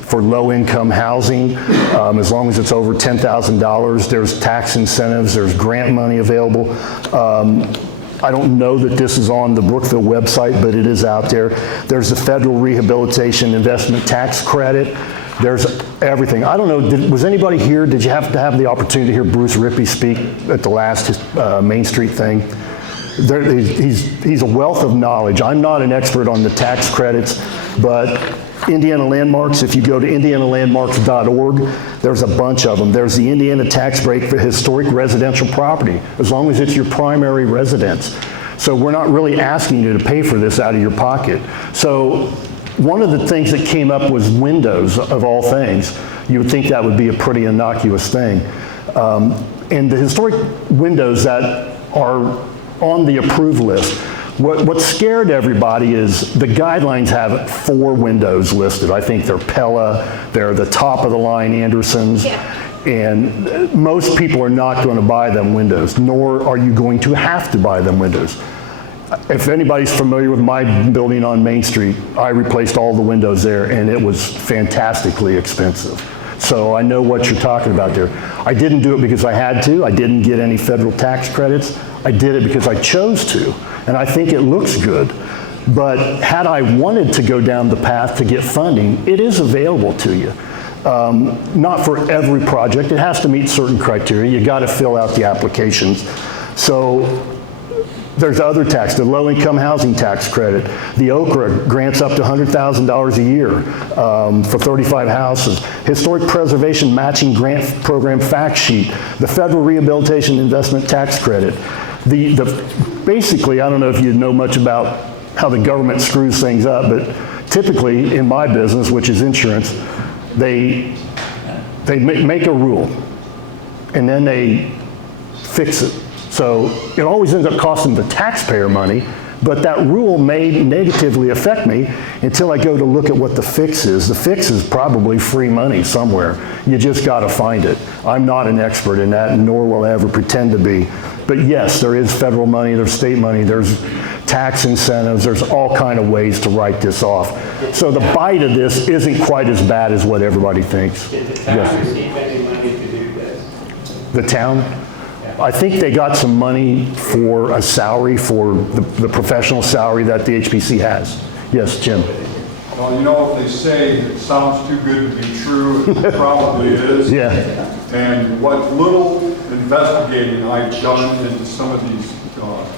for low-income housing, as long as it's over $10,000, there's tax incentives, there's grant money available. I don't know that this is on the Brookville website, but it is out there. There's the Federal Rehabilitation Investment Tax Credit. There's everything. I don't know, was anybody here, did you have to have the opportunity to hear Bruce Rippey speak at the last Main Street thing? He's a wealth of knowledge. I'm not an expert on the tax credits, but Indiana Landmarks, if you go to indianalandmarks.org, there's a bunch of them. There's the Indiana tax break for historic residential property, as long as it's your primary residence. So we're not really asking you to pay for this out of your pocket. So one of the things that came up was windows, of all things. You would think that would be a pretty innocuous thing. And the historic windows that are on the approved list, what scared everybody is the guidelines have 4 windows listed. I think they're Pella, they're the top of the line Andersons, and most people are not going to buy them windows, nor are you going to have to buy them windows. If anybody's familiar with my building on Main Street, I replaced all the windows there and it was fantastically expensive. So I know what you're talking about there. I didn't do it because I had to. I didn't get any federal tax credits. I did it because I chose to. And I think it looks good. But had I wanted to go down the path to get funding, it is available to you. Not for every project. It has to meet certain criteria. You got to fill out the applications. So there's other tax, the low-income housing tax credit. The OKRA grants up to $100,000 a year for 35 houses. Historic Preservation Matching Grant Program fact sheet. The Federal Rehabilitation Investment Tax Credit. Basically, I don't know if you know much about how the government screws things up, but typically in my business, which is insurance, they make a rule and then they fix it. So it always ends up costing the taxpayer money, but that rule may negatively affect me until I go to look at what the fix is. The fix is probably free money somewhere. You just got to find it. I'm not an expert in that, nor will I ever pretend to be. But yes, there is federal money, there's state money, there's tax incentives, there's all kind of ways to write this off. So the bite of this isn't quite as bad as what everybody thinks. Did the town receive any money to do this? The town? I think they got some money for a salary, for the professional salary that the HPC has. Yes, Jim? Well, you know, they say it sounds too good to be true, it probably is. Yeah. And what little investigating I've done into some of these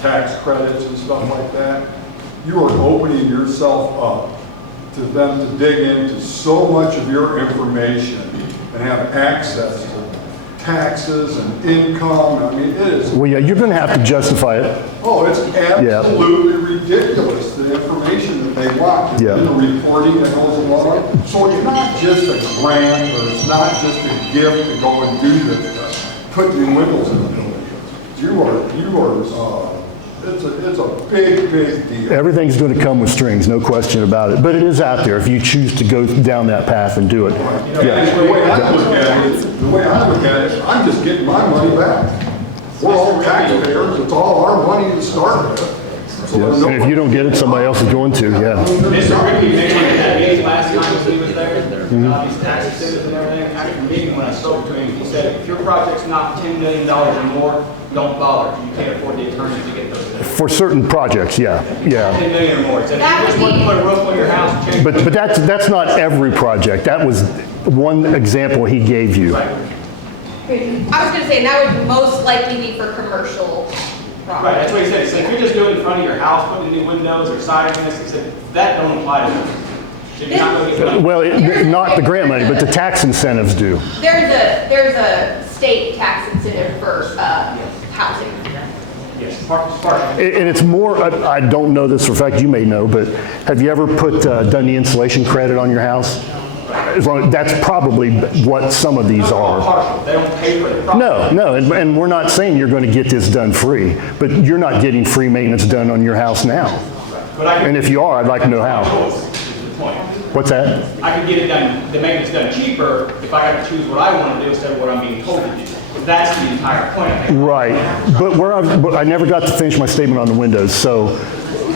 tax credits and stuff like that, you are opening yourself up to them to dig into so much of your information and have access to taxes and income. I mean, it is. Well, yeah, you're going to have to justify it. Oh, it's absolutely ridiculous, the information that they want, Yeah. and the reporting that goes along. So it's not just a grant, or it's not just a gift to go and do this, put new windows in the building. It's a big, big deal. Everything's going to come with strings, no question about it. But it is out there if you choose to go down that path and do it. And the way I look at it, I'm just getting my money back. We're all taxpayers, it's all our money to start with. So Yes. And if you don't get it, somebody else is going to, yeah. Mr. Ricky mentioned that meeting last time he was there, about these tax incentives and everything. After the meeting, when I spoke to him, he said, if your project's not $10 million or more, don't bother. You can't afford the attorney to get those things. For certain projects, yeah. 10 million or more. He said, if you just want to put a roof on your house, change. But that's not every project. That was one example he gave you. I was gonna say, that would most likely be for commercial Right, property. that's what he said. He said, if you're just doing it in front of your house, putting new windows or siding this, he said, that don't apply to me. So you're not going to get money. Well, not the grant money, but the tax incentives do. There's a state tax incentive for housing. Yes, partial. And it's more, I don't know this for a fact, you may know, but have you ever done the insulation credit on your house? That's probably what some of these are. Partial, they don't pay for the property. No, and we're not saying you're going to get this done free, but you're not getting free maintenance done on your house now. And if you are, I'd like to know how. What's that? I could get it done, the maintenance done cheaper if I got to choose what I want to do instead of what I'm being told to do. That's the entire point. Right, but I never got to finish my statement on the windows. So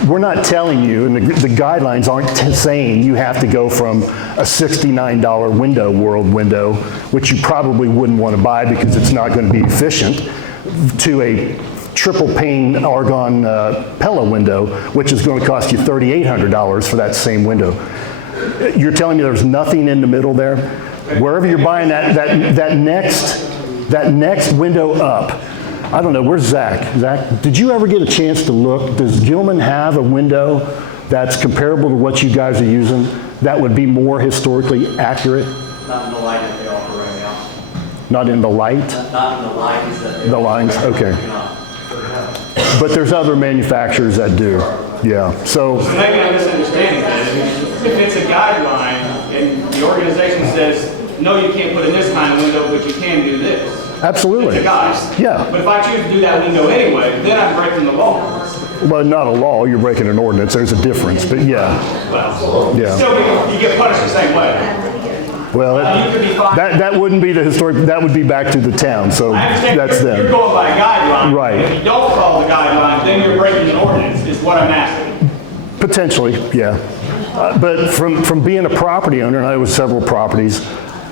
we're not telling you, and the guidelines aren't saying you have to go from a $69 window, world window, which you probably wouldn't want to buy because it's not going to be efficient, to a triple pane argon Pella window, which is going to cost you $3,800 for that same window. You're telling me there's nothing in the middle there? Wherever you're buying that next window up, I don't know, where's Zach? Zach, did you ever get a chance to look? Does Gilman have a window that's comparable to what you guys are using that would be more historically accurate? Not in the light that they offer right now. Not in the light? Not in the lines that they The lines, okay. But there's other manufacturers that do, yeah. So Maybe I'm misunderstanding this. If it's a guideline and the organization says, no, you can't put in this kind of window, but you can do this. absolutely. It's a guide. Yeah. But if I choose to do that window anyway, then I'm breaking the law. Well, not a law, you're breaking an ordinance, there's a difference, but yeah. Well, Yeah. still, you get punished the same way. Well, You could be fined. that wouldn't be the historic, that would be back to the town, so I understand that's you're them. going by a guideline. Right. If you don't follow the guideline, then you're breaking an ordinance, is what I'm asking. Potentially, yeah. But from being a property owner, and I own several properties,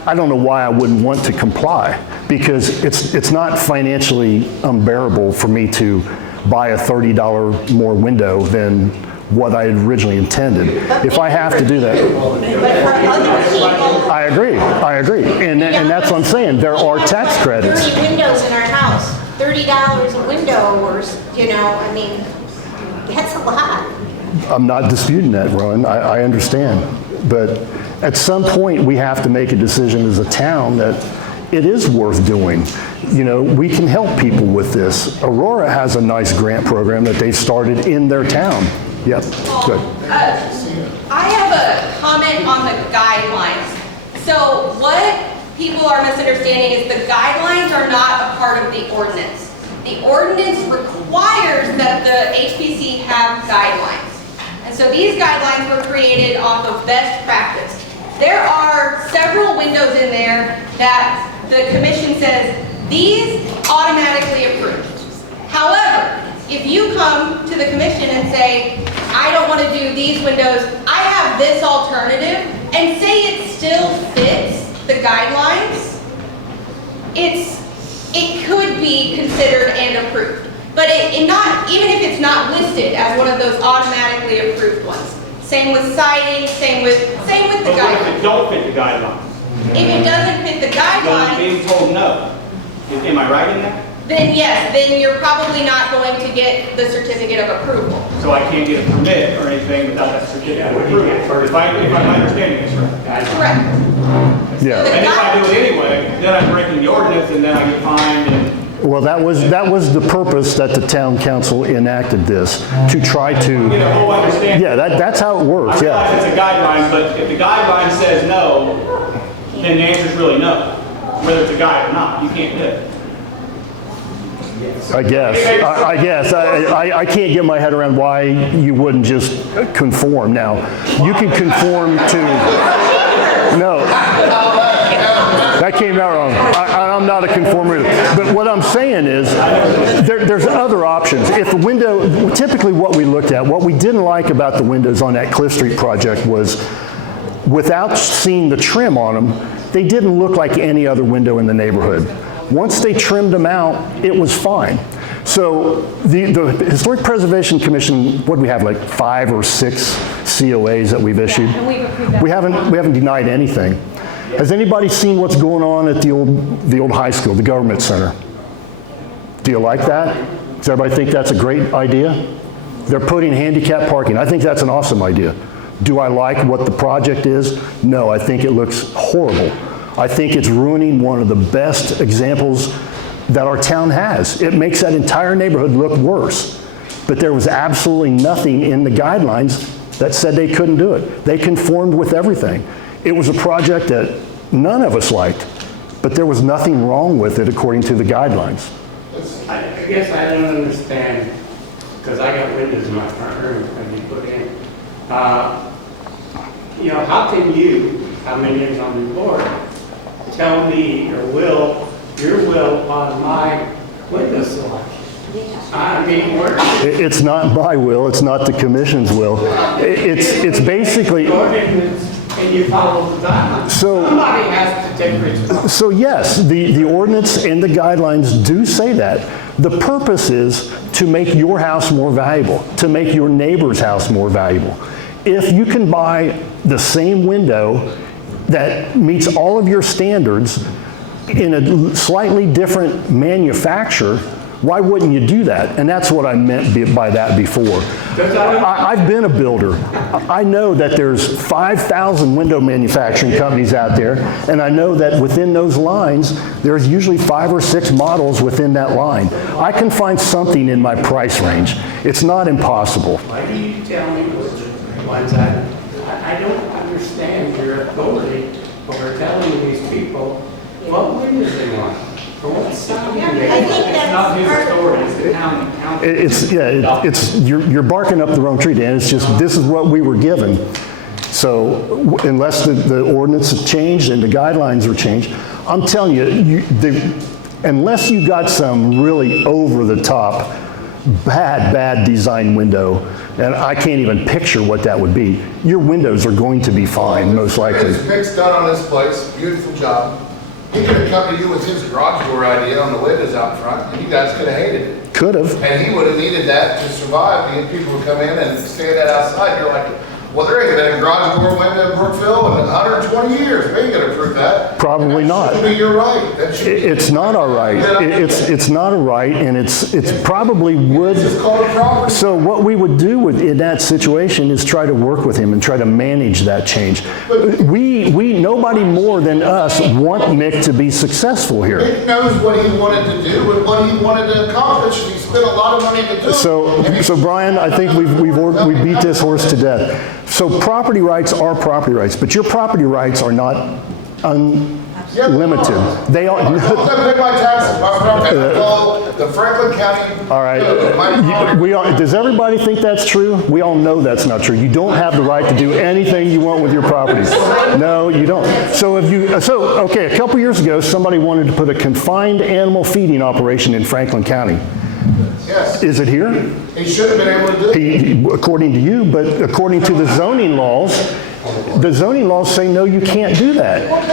I don't know why I wouldn't want to comply, because it's not financially unbearable for me to buy a $30 more window than what I had originally intended. If I have to do that. But for other people, I agree. And that's what I'm saying, there are tax credits. 30 windows in our house, $30 a window, or, I mean, that's a lot. I'm not disputing that, Rowan, I understand. But at some point, we have to make a decision as a town that it is worth doing. We can help people with this. Aurora has a nice grant program that they started in their town. Yep, good. I have a comment on the guidelines. So what people are misunderstanding is the guidelines are not a part of the ordinance. The ordinance requires that the HPC have guidelines. And so these guidelines were created off of best practice. There are several windows in there that the commission says, these automatically approved. However, if you come to the commission and say, I don't want to do these windows, I have this alternative, and say it still fits the guidelines, it could be considered and approved. But even if it's not listed as one of those automatically approved ones. Same with siding, same with the But what guidelines. if it don't fit the guidelines? If it doesn't fit the Then I'm guidelines, being told no. Am I right in that? then yes, then you're probably not going to get the certificate of approval. So I can't get a permit or anything without that certificate of approval. If I'm understanding this right. Correct. Yeah. And if I do it anyway, then I'm breaking the ordinance and then I get fined and. Well, that was the purpose that the town council enacted this, to try to. Get a whole understanding. Yeah, that's how it works, I yeah. realize it's a guideline, but if the guideline says no, then the answer's really no. Whether it's a guide or not, you can't do it. I guess. I can't get my head around why you wouldn't just conform. Now, you can conform to, no. That came out wrong. I'm not a conformer. But what I'm saying is, there's other options. If the window, typically what we looked at, what we didn't like about the windows on that Cliff Street project was, without seeing the trim on them, they didn't look like any other window in the neighborhood. Once they trimmed them out, it was fine. So the Historic Preservation Commission, what do we have, like 5 or 6 COAs that we've issued? And we've approved that. We haven't denied anything. Has anybody seen what's going on at the old high school, the government center? Do you like that? Does everybody think that's a great idea? They're putting handicap parking. I think that's an awesome idea. Do I like what the project is? No, I think it looks horrible. I think it's ruining one of the best examples that our town has. It makes that entire neighborhood look worse. But there was absolutely nothing in the guidelines that said they couldn't do it. They conformed with everything. It was a project that none of us liked, but there was nothing wrong with it according to the guidelines. I guess I don't understand, because I got windows in my front room when you put in. You know, how can you, how many is on the board, tell me your will on my window selection? I mean, where? It's not my will, it's not the commission's will. It's basically... And you follow the guidelines. Somebody has to take responsibility. So yes, the ordinance and the guidelines do say that. The purpose is to make your house more valuable, to make your neighbor's house more valuable. If you can buy the same window that meets all of your standards in a slightly different manufacturer, why wouldn't you do that? And that's what I meant by that before. I've been a builder. I know that there's 5,000 window manufacturing companies out there, and I know that within those lines, there's usually 5 or 6 models within that line. I can find something in my price range. It's not impossible. Why do you tell me which ones I don't understand your authority over telling these people what windows they want. For what side? It's not his authority, it's the county. You're barking up the wrong tree, Dan. It's just, this is what we were given. So unless the ordinance has changed and the guidelines are changed, I'm telling you, unless you got some really over-the-top, bad design window, and I can't even picture what that would be, your windows are going to be fine, most likely. Nick's done on this place, beautiful job. He could have come to you with his garage door idea on the windows out front, and you guys could have hated it. Could have. And he would have needed that to survive. People would come in and stand that outside. You're like, well, there ain't been a garage door window in Brookville in 120 years. We ain't gonna prove that. Probably not. That should be your right. It's not our right. It's not a right, and it's probably would. It's called a property. So what we would do in that situation is try to work with him and try to manage that change. Nobody more than us want Mick to be successful here. Nick knows what he wanted to do and what he wanted to accomplish, and he spent a lot of money to do it. So Brian, I think we beat this horse to death. So property rights are property rights, but your property rights are not unlimited. They are. I pay my taxes. My property. I call the Franklin County. All right. Does everybody think that's true? We all know that's not true. You don't have the right to do anything you want with your properties. No, you don't. So okay, a couple years ago, somebody wanted to put a confined animal feeding operation in Franklin County. Yes. Is it here? He should have been able to do it. According to you, but according to the zoning laws say no, you can't do that. Well,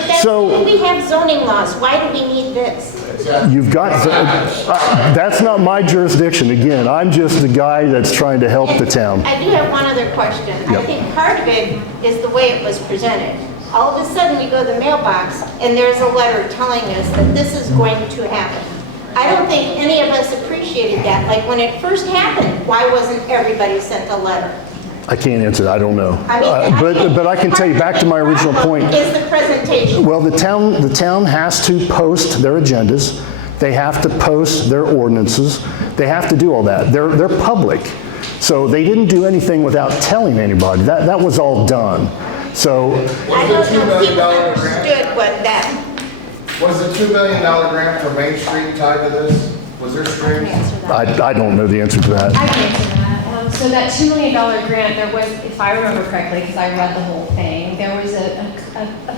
but we have zoning laws. Why do we need this? You've got, that's not my jurisdiction. Again, I'm just the guy that's trying to help the town. I do have one other question. Yep. I think part of it is the way it was presented. All of a sudden, we go to the mailbox, and there's a letter telling us that this is going to happen. I don't think any of us appreciated that. Like when it first happened, why wasn't everybody sent a letter? I can't answer that. I don't know. But I can tell you, back to my original point. Is the presentation? Well, the town has to post their agendas. They have to post their ordinances. They have to do all that. They're public. So they didn't do anything without telling anybody. That was all done. So I don't know if people understood what that. Was the $2 million grant for Main Street tied to this? Was there strings? I don't know the answer to that. I can answer that. So that $2 million grant, there was, if I remember correctly, because I read the whole thing, there was a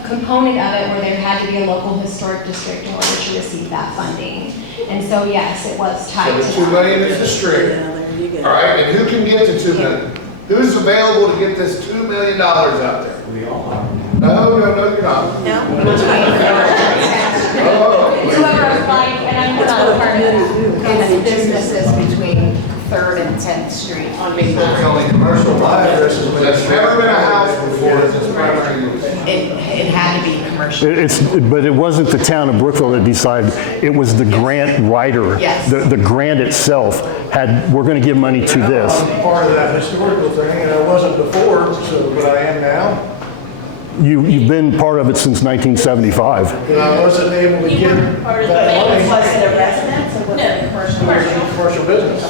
component of it where there had to be a local historic district in order to receive that funding. And so yes, it was tied So to the $2 million is the string. All right, and who can get the $2 million? Who's available to get this $2 million out there? We all are. No, you're not. Whoever applied, and I'm not a part of that. It's businesses between 3rd and 10th Street on Main It's only commercial live versus. There's never been a house before this primary use. It had to be commercial. But it wasn't the town of Brookville that decided. It was the grant writer. Yes. The grant itself had, we're going to give money to this. I'm part of that historical thing, and I wasn't before, but I am now. You've been part of it since 1975. And I wasn't able to get that money. Was it a residence or was it a commercial? Commercial business.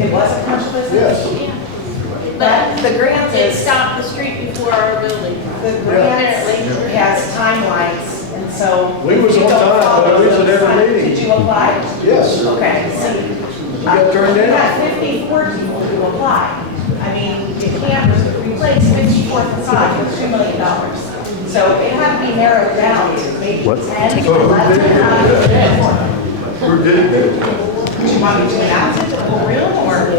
It was a commercial business? Yes. But the grant It is, stopped the street before our building. the grant has timelines, and so. We was if you on don't time, follow but we was at those every times- meeting. Did you apply? Yes. Okay, see. You got turned We down. got 54 people who applied. I mean, you can't replace 54 facades with $2 million. So it had to be narrowed down to maybe 10, What? 11. Who did that? Do you want me to announce it to the whole room,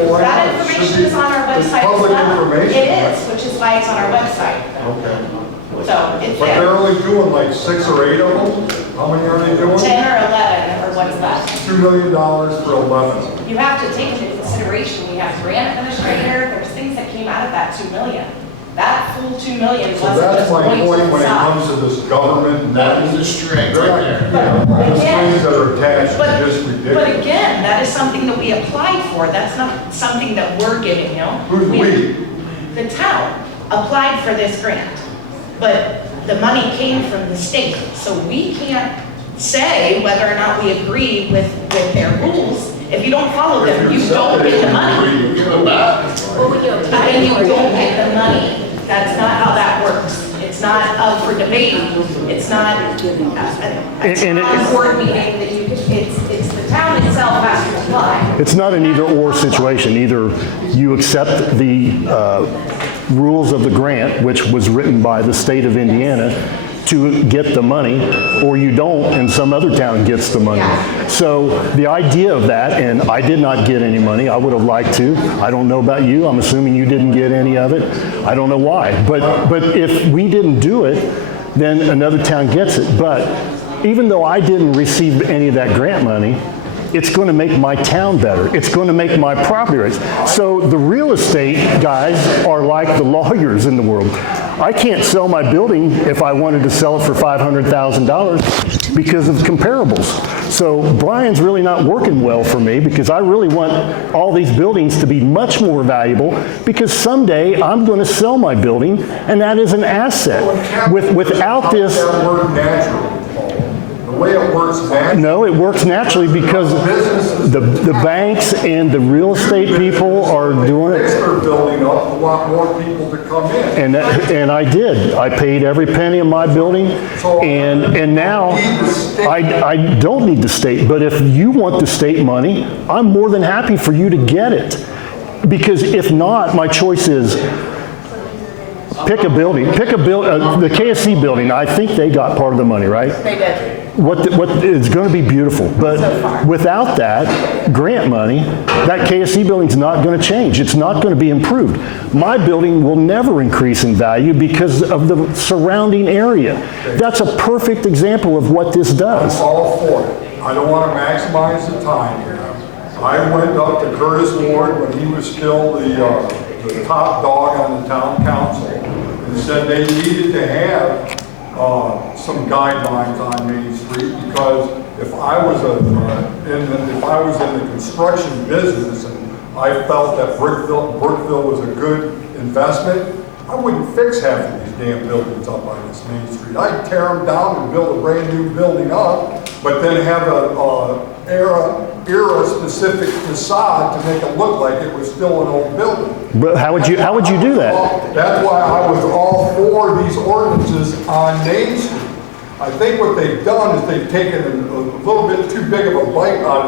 or that information is on our It's website as public well? information, It right? is, which is why it's on our website. Okay. So it's But they're there. only doing like 6 or 8 of them? How many are they doing? 10 or 11, or what's left. $2 million for 11. You have to take into consideration, we have grant administrator, there's things that came out of that 2 million. That full 2 million So wasn't that's just my going point to when it facade. comes to this government and That is the string right there. The strings that are attached But, are just but ridiculous. again, that is something that we applied for, that's not something that we're giving you. Who's we? The town applied for this grant, but the money came from the state, so we can't say whether or not we agree with their rules. If you don't follow them, you don't get the money. Give it back. But then you don't get the money. That's not how that works. It's not up for debate. It's not a town board meeting that you, it's the town itself has to apply. It's not an either-or situation. Either you accept the rules of the grant, which was written by the state of Indiana, to get the money, or you don't and some other town gets the money. So the idea of that, and I did not get any money, I would have liked to. I don't know about you, I'm assuming you didn't get any of it. I don't know why, but if we didn't do it, then another town gets it. But even though I didn't receive any of that grant money, it's going to make my town better. It's going to make my property rates. So the real estate guys are like the lawyers in the world. I can't sell my building if I wanted to sell it for $500,000 because of comparables. So Brian's really not working well for me because I really want all these buildings to be much more valuable because someday I'm going to sell my building and that is an asset. Without this... That word naturally. The way it works naturally. No, it works naturally because the banks and the real estate people are doing it. They're building up a lot more people to come in. And I did. I paid every penny of my building, and now I don't need the state. But if you want the state money, I'm more than happy for you to get it. Because if not, my choice is pick a building. The KSC building, I think they got part of the money, right? They did. It's going to be beautiful, but without that grant money, that KSC building's not going to change. It's not going to be improved. My building will never increase in value because of the surrounding area. That's a perfect example of what this does. I'm all for it. I don't want to maximize the time here. I went up to Curtis Ward when he was still the top dog on the town council and said they needed to have some guidelines on Main Street because if I was in the construction business and I felt that Brookville was a good investment, I wouldn't fix half of these damn buildings up on this Main Street. I'd tear them down and build a brand new building up, but then have a era-specific facade to make it look like it was still an old building. But how would you do that? That's why I was all for these ordinances on Main Street. I think what they've done is they've taken a little bit too big of a bite out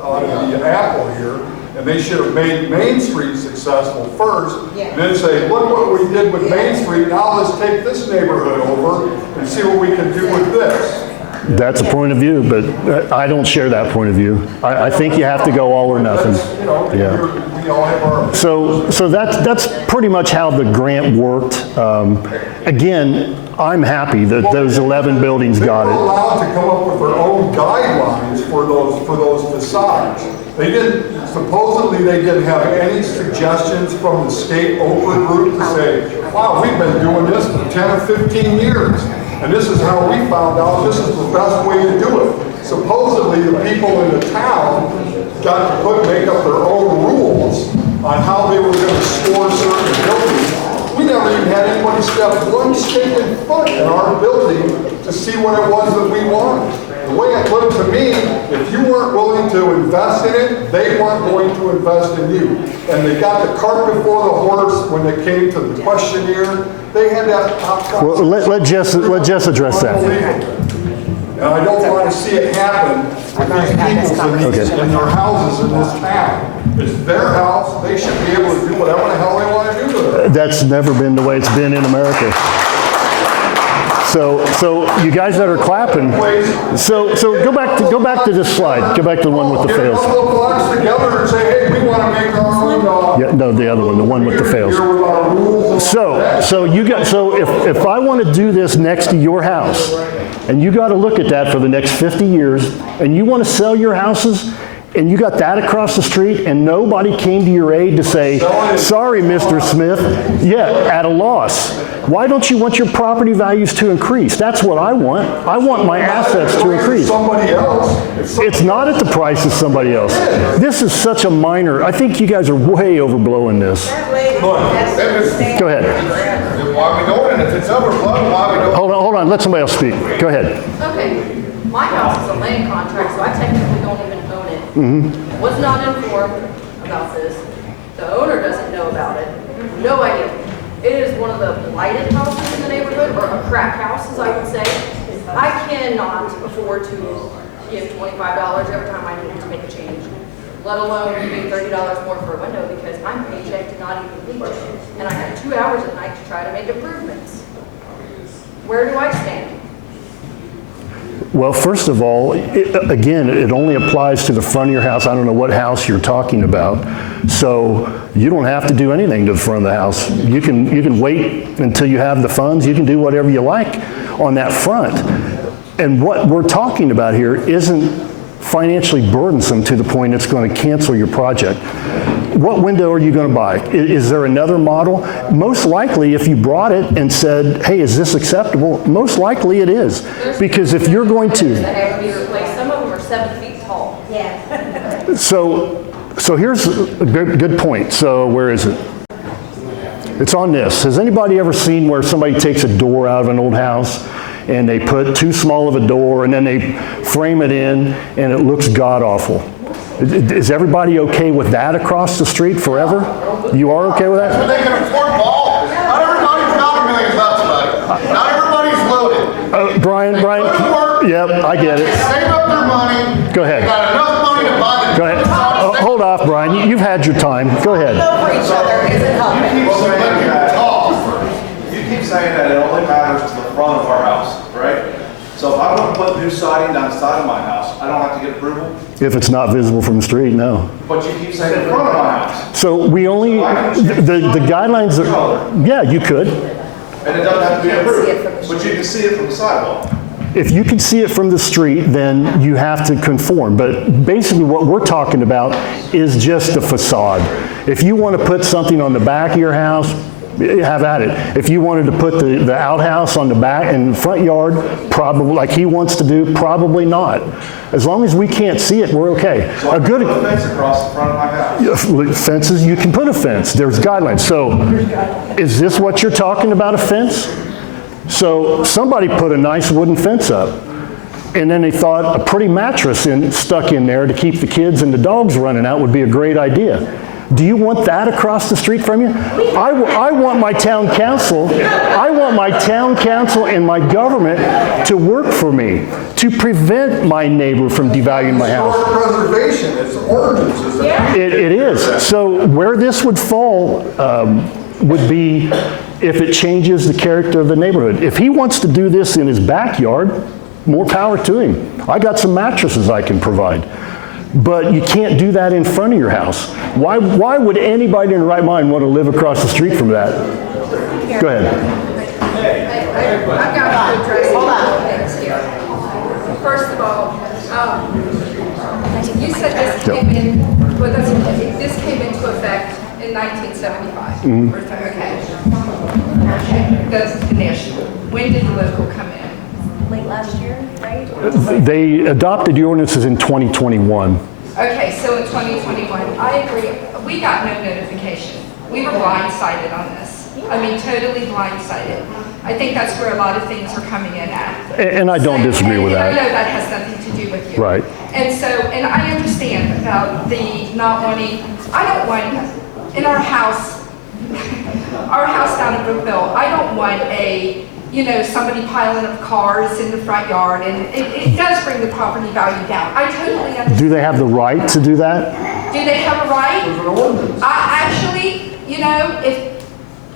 of the apple here, and they should have made Main Street successful first, and then say, look what we did with Main Street, now let's take this neighborhood over and see what we can do with this. That's a point of view, but I don't share that point of view. I think you have to go all or nothing. Yeah. We all have our... So that's pretty much how the grant worked. Again, I'm happy that those 11 buildings got They were it. allowed to come up with their own guidelines for those facades. Supposedly they didn't have any suggestions from the state Oprah group to say, wow, we've been doing this for 10 or 15 years. And this is how we found out this is the best way to do it. Supposedly the people in the town got to make up their own rules on how they were going to score certain buildings. We never even had anybody step one stinking foot in our building to see what it was that we wanted. The way it looked to me, if you weren't willing to invest in it, they weren't going to invest in you. And they got the cart before the horse when it came to the questionnaire. They had that. Well, let Jess address that. And I don't want to see it happen with these people in their houses in this town. It's their house, they should be able to do whatever the hell they want to do to it. That's never been the way it's been in America. So you guys that are clapping, so go back to this slide. Go back to the one with the fails. Get a couple of blocks together and say, hey, we want to make our own. Yeah, no, the other one, the one with the fails. So if I want to do this next to your house, and you got to look at that for the next 50 years, and you want to sell your houses, and you got that across the street, and nobody came to your aid to say, sorry, Mr. Smith, at a loss. Why don't you want your property values to increase? That's what I want. I want my assets to increase. Somebody else. It's not at the price of somebody else. This is such a minor, I think you guys are way overblowing this. Go ahead. Why are we doing it? If it's overflowing, why are we doing it? Hold on, let somebody else speak. Go ahead. Okay, my house is a land contract, so I technically don't even own it. Was not informed about this. The owner doesn't know about it. No idea. It is one of the blighted houses in the neighborhood, or a crack house, as I would say. I cannot afford to give $25 every time I need to make a change, let alone giving $30 more for a window because I'm paycheck to not even leave. And I have 2 hours at night to try to make improvements. Where do I stand? Well, first of all, again, it only applies to the front of your house. I don't know what house you're talking about. So you don't have to do anything to the front of the house. You can wait until you have the funds. You can do whatever you like on that front. And what we're talking about here isn't financially burdensome to the point it's going to cancel your project. What window are you going to buy? Is there another model? Most likely, if you brought it and said, hey, is this acceptable? Most likely it is. Because if you're going to... That have to be replaced. Some of them are 7 feet tall. Yeah. So here's a good point. So where is it? It's on this. Has anybody ever seen where somebody takes a door out of an old house and they put too small of a door and then they frame it in and it looks god-awful? Is everybody okay with that across the street forever? You are okay with that? They can afford balls. Not everybody's got $1 million, buddy. Not everybody's loaded. Brian, yep, I get it. Save up their money. Go ahead. They got enough money to buy the... Go ahead. Hold off, Brian. You've had your time. Go ahead. For each other isn't helping. You keep saying that it only matters to the front of our house, right? So if I want to put new siding down the side of my house, I don't have to get approval? If it's not visible from the street, no. But you keep saying in front of my house. So we only, the guidelines are, yeah, you could. And it doesn't have to be approved, but you can see it from the sidewalk. If you can see it from the street, then you have to conform. But basically what we're talking about is just a facade. If you want to put something on the back of your house, have at it. If you wanted to put the outhouse on the back and front yard, probably, like he wants to do, probably not. As long as we can't see it, we're okay. So I can put a fence across the front of my house. Fences, you can put a fence. There's guidelines. So is this what you're talking about, a fence? So somebody put a nice wooden fence up, and then they thought a pretty mattress stuck in there to keep the kids and the dogs running out would be a great idea. Do you want that across the street from you? I want my town council and my government to work for me, to prevent my neighbor from devaluing my house. It's preservation, it's ordinances. It is. So where this would fall would be if it changes the character of the neighborhood. If he wants to do this in his backyard, more power to him. I got some mattresses I can provide. But you can't do that in front of your house. Why would anybody in their right mind want to live across the street from that? Go ahead. I've got to address a couple things here. First of all, you said this came into effect in 1975. Okay. That's national. When did the local come in? Late last year, right? They adopted the ordinances in 2021. Okay, so in 2021, I agree. We got no notification. We were blindsided on this. I mean, totally blindsided. I think that's where a lot of things are coming in at. And I don't disagree with And I know that. that has nothing to do with you. Right. And so, and I understand about the not wanting, I don't want, in our house down in Brookville, I don't want somebody piling up cars in the front yard, and it does bring the property value down. I totally understand. Do they have the right to do that? Do they have a right? Actually,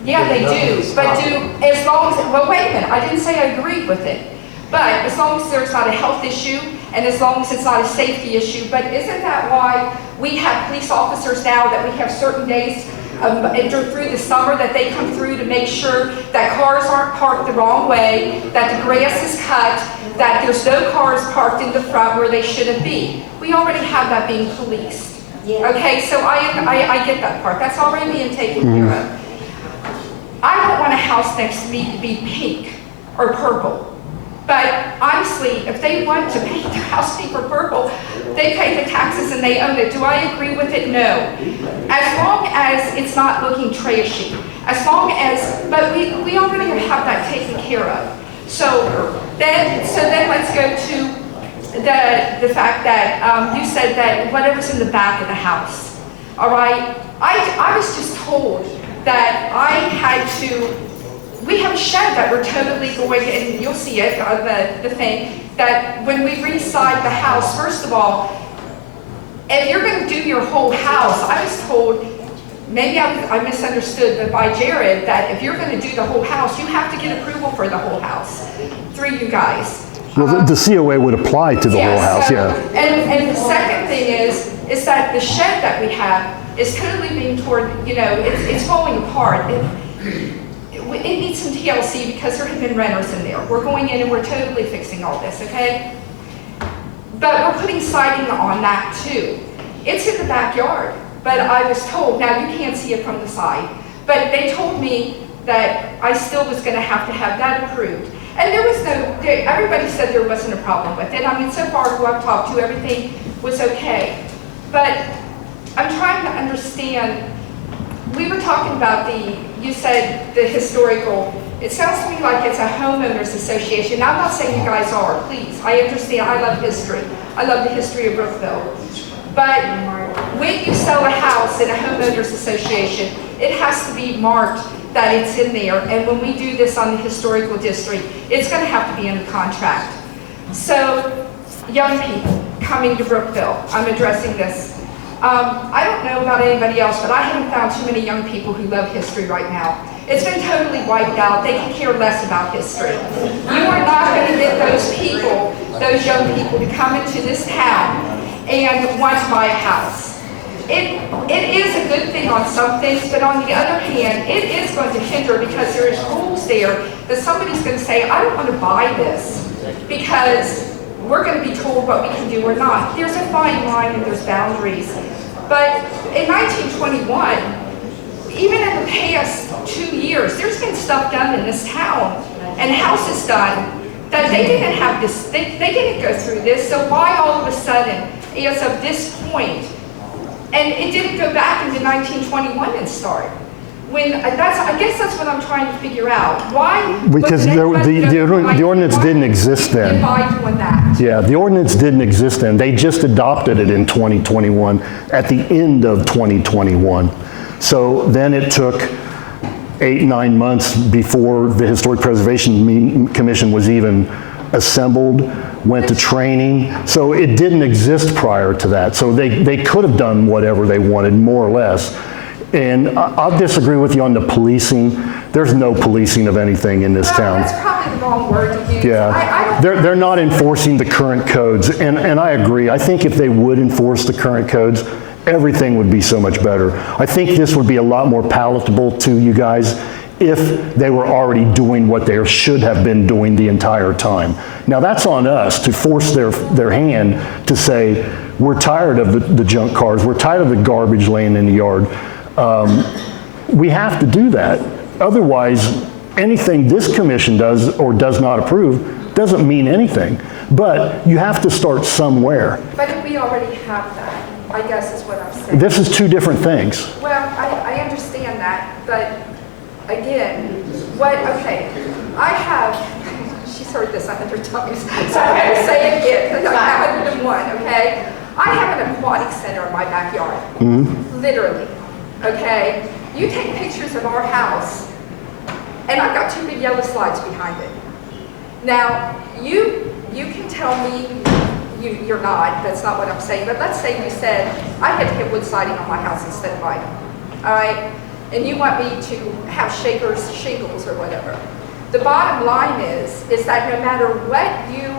yeah, they do, but as long as, well, wait a minute, I didn't say I agreed with it. But as long as there's not a health issue, and as long as it's not a safety issue, but isn't that why we have police officers now, that we have certain days through the summer that they come through to make sure that cars aren't parked the wrong way, that the grass is cut, that there's no cars parked in the front where they shouldn't be. We already have that being policed. Okay, so I get that part. That's already being taken care of. I don't want a house next to me to be pink or purple. But honestly, if they want to paint their house pink or purple, they pay the taxes and they own it. Do I agree with it? No. As long as it's not looking trashy. As long as, but we already have that taken care of. So then let's go to the fact that you said that whatever's in the back of the house. All right? I was just told that I had to, we have a shed that we're totally going, and you'll see it on the thing, that when we re-side the house, first of all, if you're going to do your whole house, I was told, maybe I misunderstood, but by Jared, that if you're going to do the whole house, you have to get approval for the whole house through you guys. Well, the COA would apply to the whole house, yeah. And the second thing is that the shed that we have is totally being torn, it's falling apart. It needs some TLC because there have been renters in there. We're going in and we're totally fixing all this, okay? But we're putting siding on that too. It's in the backyard, but I was told, now you can't see it from the side, but they told me that I still was gonna have to have that approved. And there was everybody said there wasn't a problem with it. I mean, so far who I've talked to, everything was okay. But I'm trying to understand, we were talking about you said the historical, it sounds to me like it's a homeowners association. Now, I'm not saying you guys are, please. I understand, I love history. I love the history of Brookville. But when you sell a house in a homeowners association, it has to be marked that it's in there. And when we do this on the historical district, it's gonna have to be in the contract. So, young people coming to Brookville, I'm addressing this. I don't know about anybody else, but I haven't found too many young people who love history right now. It's been totally wiped out. They can care less about history. You are not going to get those people, those young people, to come into this town and want to buy a house. It is a good thing on some things, but on the other hand, it is going to hinder because there is rules there that somebody's going to say, I don't want to buy this because we're going to be told what we can do or not. There's a fine line and there's boundaries. But in 1921, even in the past 2 years, there's been stuff done in this town and houses done that they didn't have this, they didn't go through this, so why all of a sudden, as of this point, and it didn't go back into 1921 and start. I guess that's what I'm trying to figure out. Why? Because the ordinance didn't exist then. By doing that. Yeah, the ordinance didn't exist then. They just adopted it in 2021, at the end of 2021. So then it took 8-9 months before the Historic Preservation Commission was even assembled, went to training. So it didn't exist prior to that. So they could have done whatever they wanted, more or less. And I'll disagree with you on the policing. There's no policing of anything in this town. That's probably the wrong word to use. Yeah, they're not enforcing the current codes. And I agree. I think if they would enforce the current codes, everything would be so much better. I think this would be a lot more palatable to you guys if they were already doing what they should have been doing the entire time. Now that's on us to force their hand to say, we're tired of the junk cars, we're tired of the garbage laying in the yard. We have to do that. Otherwise, anything this commission does or does not approve doesn't mean anything. But you have to start somewhere. But if we already have that, I guess is what I'm saying. This is two different things. Well, I understand that, but again, okay, I have, she's heard this 100 times, so I'm going to say it again, because I have 101, okay? I have an aquatic center in my backyard, literally, okay? You take pictures of our house, and I've got 2 big yellow slides behind it. Now, you can tell me, you're not, that's not what I'm saying, but let's say you said, I had to get wood siding on my house instead of vinyl, all right? And you want me to have shingles or whatever. The bottom line is that no matter what you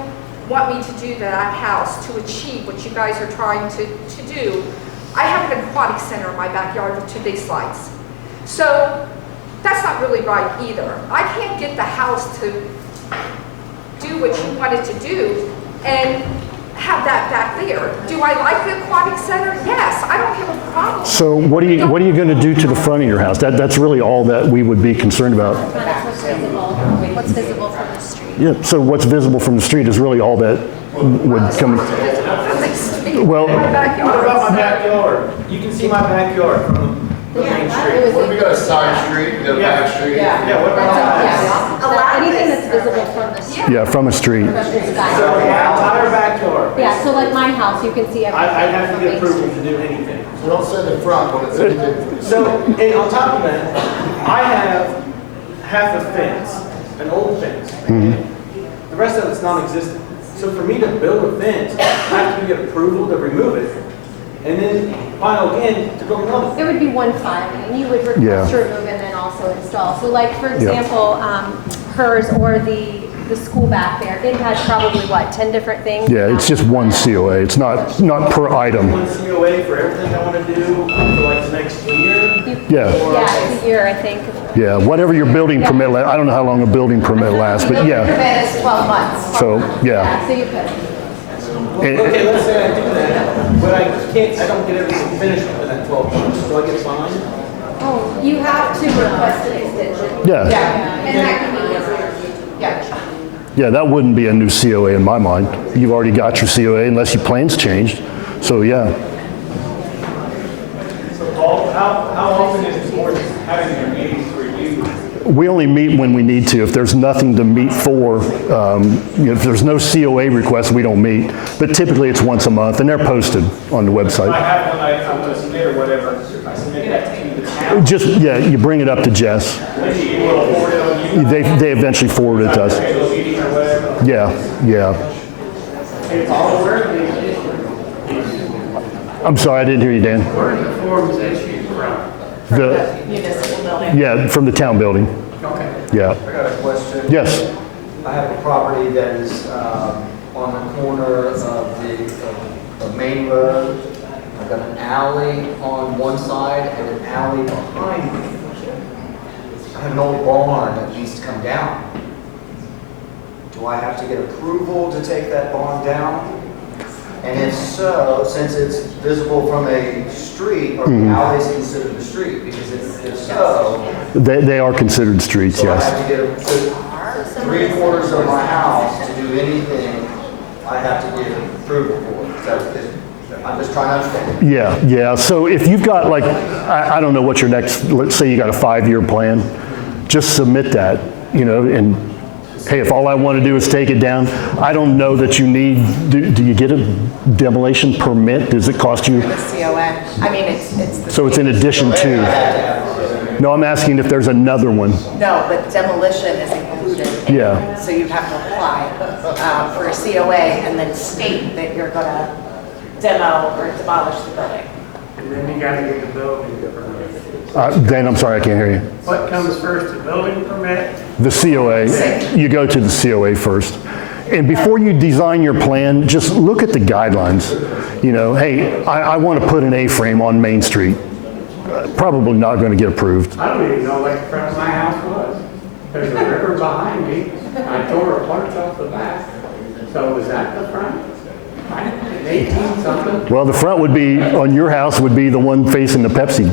want me to do to that house to achieve what you guys are trying to do, I have an aquatic center in my backyard with 2 big slides. So that's not really right either. I can't get the house to do what you want it to do and have that back there. Do I like the aquatic center? Yes, I don't have a problem. So what are you going to do to the front of your house? That's really all that we would be concerned about. What's visible from the street? Yeah, so what's visible from the street is really all that would come. Well, What about my backyard? You can see my backyard from the main street. What if we got a side street, the back street? Yeah, what about that? Anything that's visible from the street. yeah, from a street. So my entire backyard. Yeah, so like my house, you can see everything. I'd have to get approval to do anything. So don't say the front, but it's anything. So, and on top of that, I have half a fence, an old fence. The rest of it's non-existent. So for me to build a fence, I have to get approval to remove it, and then file again to build another. There would be one filing, and you would request to remove and then also install. So like, for example, hers or the school back there, it had probably, what, 10 different things? Yeah, it's just one COA. It's not per item. One COA for everything I want to do for like the next year? Yeah. Yeah, it's a year, I think. Yeah, whatever your building permit, I don't know how long a building permit lasts, but yeah. Permit is 12 months. So, yeah. So you could. Okay, let's say I do that, but I don't get everything finished within that 12 months. Do I get fined? Oh, you have to request an extension. Yeah. And that can be easier. Yeah. Yeah, that wouldn't be a new COA in my mind. You've already got your COA unless your plans changed. So, yeah. So Paul, how often is the board having their meetings to review? We only meet when we need to. If there's nothing to meet for, if there's no COA request, we don't meet. But typically it's once a month, and they're posted on the If I website. have one I'm going to submit or whatever, I submit that to the town. Just, yeah, you bring it up to Jess. Then you will forward it on you. They eventually forward it to us. Schedule a meeting or whatever. Yeah, yeah. It's all where the, I'm sorry, I didn't hear you, Dan. where are the forms issued from? The Municipal building. Yeah, from the town building. Okay. Yeah. I got a question. Yes. I have a property that is on the corner of the main road. I've got an alley on one side and an alley behind me. I have an old barn that needs to come down. Do I have to get approval to take that barn down? And if so, since it's visible from a street, are the alleys considered the street? Because if so, They are considered streets, so I yes. have to get, so 3/4 of my house to do anything, I have to get approval for. I'm just trying to understand. Yeah. So if you've got like, I don't know what your next, let's say you got a 5-year plan, just submit that, and hey, if all I want to do is take it down, I don't know that you need, do you get a demolition permit? Does it cost you? COA. I mean, it's the. So it's in addition to. No, I'm asking if there's another one. No, but demolition is included. Yeah. So you have to apply for a COA and then state that you're going to demo or demolish the building. And then you gotta get the building permit. Dan, I'm sorry, I can't hear you. What comes first, the building permit? The COA, you go to the COA first. And before you design your plan, just look at the guidelines. Hey, I want to put an A-frame on Main Street. Probably not going to get approved. I don't even know what the front of my house was. There's a river behind me. I tore parts off the back. So is that the front? 18 something? Well, the front would be, on your house, would be the one facing the Pepsi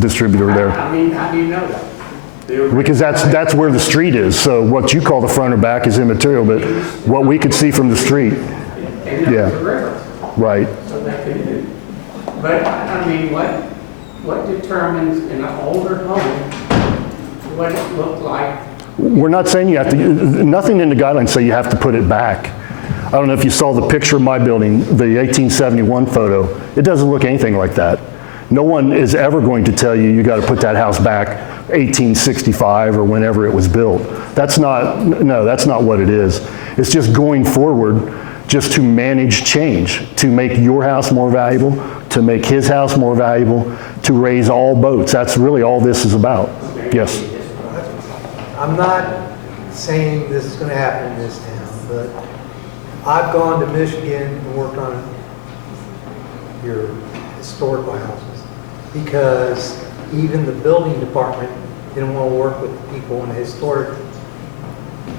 distributor there. I mean, how do you know that? Because that's where the street is. So what you call the front or back is immaterial, but what we could see from the street. And there's a river. Right. So that could do. But, I mean, what determines in an older home what it looked like? We're not saying you have to, nothing in the guidelines say you have to put it back. I don't know if you saw the picture of my building, the 1871 photo. It doesn't look anything like that. No one is ever going to tell you got to put that house back 1865 or whenever it was built. That's not what it is. It's just going forward just to manage change, to make your house more valuable, to make his house more valuable, to raise all boats. That's really all this is about. Yes. I'm not saying this is going to happen in this town, but I've gone to Michigan and worked on your historical houses because even the building department didn't want to work with the people in the historic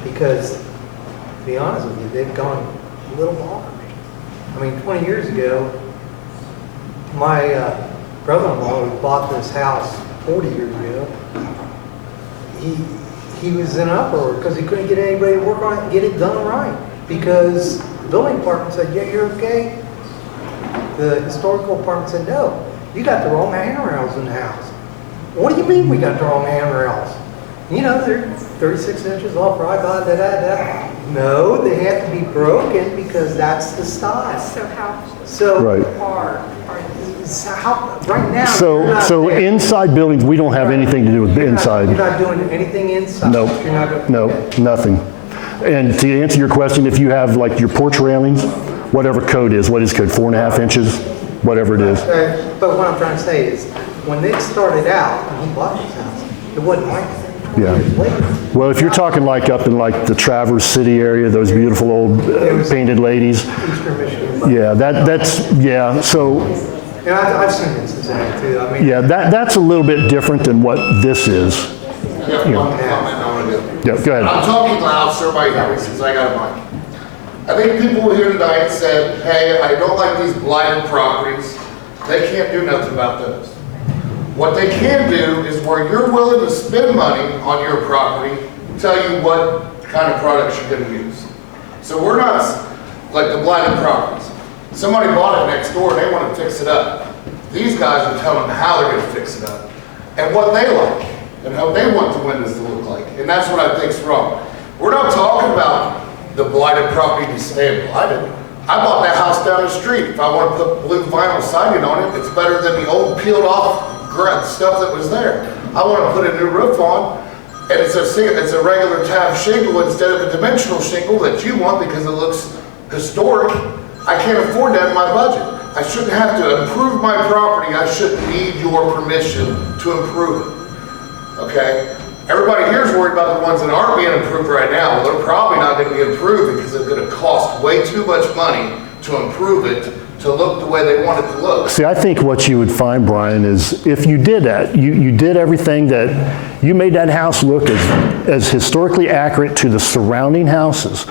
because, to be honest with you, they've gone a little bonkers. I mean, 20 years ago, my brother-in-law who bought this house 40 years ago, he was in an uproar because he couldn't get anybody to work on it and get it done right because the building department said, yeah, you're okay. The historical department said, no, you got the wrong handrails in the house. What do you mean we got the wrong handrails? You know, they're 36 inches off, right? No, they have to be broken because that's the style. So Right. hard. So right now, So inside buildings, we don't have anything to do with inside. You're not doing anything inside. Nope. You're not, Nope, nothing. And to answer your question, if you have like your porch railings, whatever code is, what is code, 4.5 inches, whatever it is. But what I'm trying to say is, when they started out, when he bought this house, it wasn't like that. Yeah. Well, if you're talking like up in like the Traverse City area, those beautiful old painted ladies. Eastern Michigan. Yeah, so. And I've seen this too. I mean, Yeah, that's a little bit different than what this is. Yeah, one comment I want to do. Yeah, go ahead. I'm talking loud, so everybody hear me since I got a mic. I think people here tonight said, hey, I don't like these blighted properties. They can't do nothing about those. What they can do is where you're willing to spend money on your property, tell you what kind of products you're going to use. So we're not like the blighted properties. Somebody bought it next door and they want to fix it up. These guys are telling them how they're going to fix it up and what they like and how they want the windows to look like. And that's what I think's wrong. We're not talking about the blighted property to stay blighted. I bought that house down the street. If I want to put blue vinyl siding on it, it's better than the old peeled off stuff that was there. I want to put a new roof on, and it's a regular tab shingle instead of a dimensional shingle that you want because it looks historic. I can't afford that in my budget. I shouldn't have to improve my property. I shouldn't need your permission to improve it. Okay? Everybody here is worried about the ones that aren't being improved right now. Well, they're probably not going to be improved because it's going to cost way too much money to improve it to look the way they want it to look. See, I think what you would find, Brian, is if you did that, you did everything that, you made that house look as historically accurate to the surrounding houses.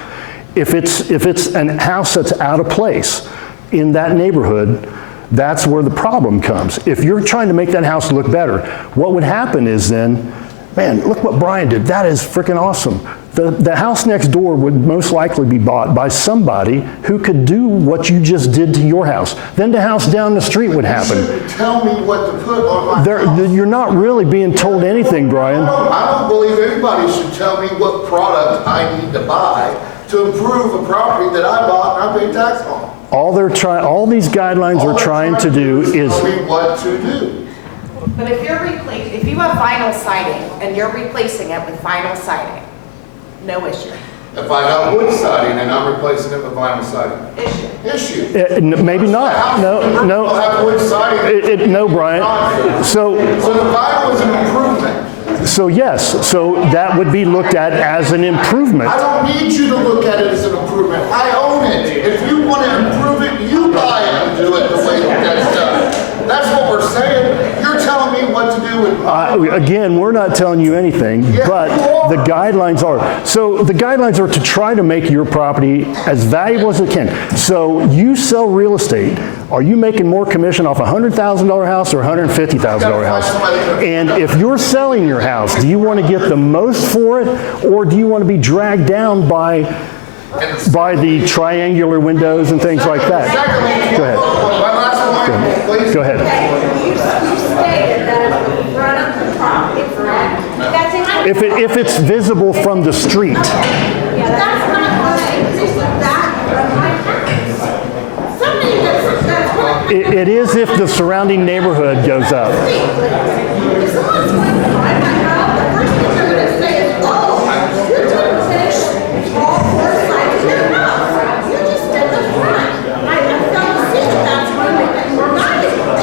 If it's a house that's out of place in that neighborhood, that's where the problem comes. If you're trying to make that house look better, what would happen is then, man, look what Brian did. That is freaking awesome. The house next door would most likely be bought by somebody who could do what you just did to your house. Then the house down the street would happen. You shouldn't tell me what to put on my house. You're not really being told anything, Brian. I don't believe anybody should tell me what product I need to buy to improve a property that I bought and I paid tax on. All these guidelines are trying to do is tell me what to do. But if you have vinyl siding and you're replacing it with vinyl siding, no issue. If I got wood siding and I'm replacing it with vinyl siding, issue. Maybe not. No. I'll have wood siding. No, Brian. So the vinyl is an improvement. So yes, so that would be looked at as an improvement. I don't need you to look at it as an improvement. I own it. If you want to improve it, you buy it and do it the way that's done. That's what we're saying. You're telling me what to do with again, we're not telling you anything, but the guidelines are. So the guidelines are to try to make your property as valuable as it can. So you sell real estate. Are you making more commission off a $100,000 house or a $150,000 house? And if you're selling your house, do you want to get the most for it, or do you want to be dragged down by the triangular windows and things like that? Go ahead. Go ahead. You stated that it's the front of the property, correct? That's incorrect. If it's visible from the street. But that's not going to increase the value of my house. Somebody that's going to. It is if the surrounding neighborhood goes up. If someone's going to buy my house, the first thing they're going to say is, oh, you're going to finish all four sides of your house. You just did the front. I have felt to see that that's going to make it more valuable.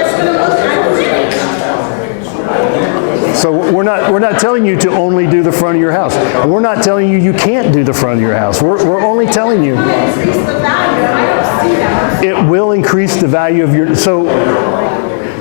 It's going to look ironic. So we're not telling you to only do the front of your house. We're not telling you you can't do the front of your house. We're only telling you Increase the value. I don't see that. it will increase the value of your, so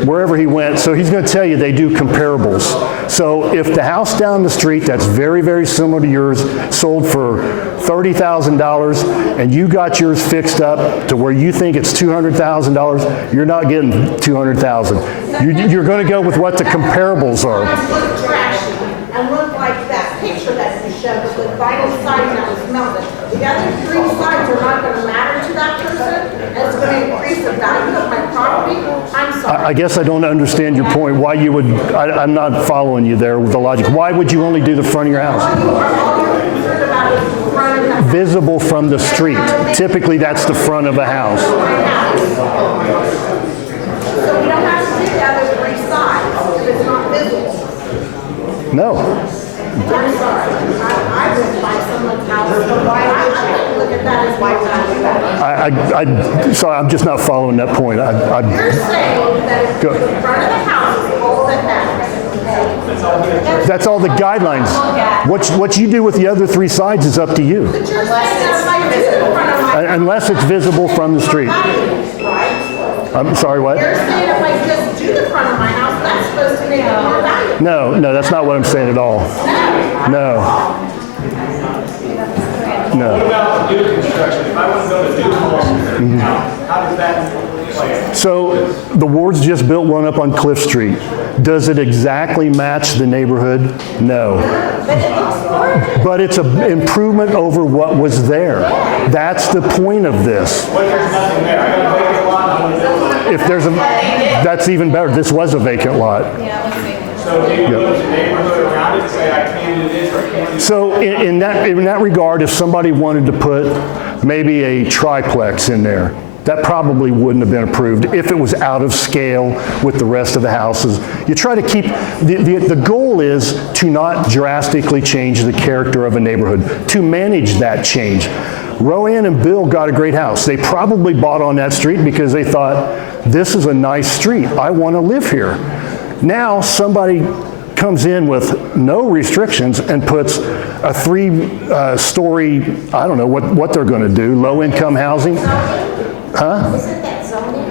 wherever he went, so he's going to tell you they do comparables. So if the house down the street that's very, very similar to yours sold for $30,000 and you got yours fixed up to where you think it's $200,000, you're not getting $200,000. You're going to go with what the comparables are. Look trashy and look like that picture that you showed with the vinyl siding that was melted. The other three sides are not going to matter to that person. It's going to increase the value of my property. I'm sorry. I guess I don't understand your point. Why you would, I'm not following you there with the logic. Why would you only do the front of your house? All you're concerned about is the front of the house. Visible from the street. Typically, that's the front of a house. So we don't have to do the other three sides if it's not visible. No. I'm sorry. I would buy someone's house, so why I wouldn't look at that as my value. Sorry, I'm just not following that point. You're saying that if the front of the house is all that matters, okay? That's all the guidelines. What you do with the other three sides is up to you. But you're saying that if I do the front of my house, Unless it's visible from the street. right? I'm sorry, what? You're saying if I just do the front of my house, that's supposed to make it more valuable. No, that's not what I'm saying at all. No. What about new construction? If I want to build a new home, how does that play out? So the Wards just built one up on Cliff Street. Does it exactly match the neighborhood? No. But it looks gorgeous. But it's an improvement over what was there. That's the point of this. What if there's nothing there? I got a vacant lot, I want to build it. If there's a, that's even better. This was a vacant lot. So do you look at the neighborhood around it and say, I can do this or I can't do this? So in that regard, if somebody wanted to put maybe a triplex in there, that probably wouldn't have been approved if it was out of scale with the rest of the houses. You try to keep, the goal is to not drastically change the character of a neighborhood, to manage that change. Roanne and Bill got a great house. They probably bought on that street because they thought, this is a nice street. I want to live here. Now somebody comes in with no restrictions and puts a three-story, I don't know what they're going to do, low-income housing. Huh? Isn't that zoning?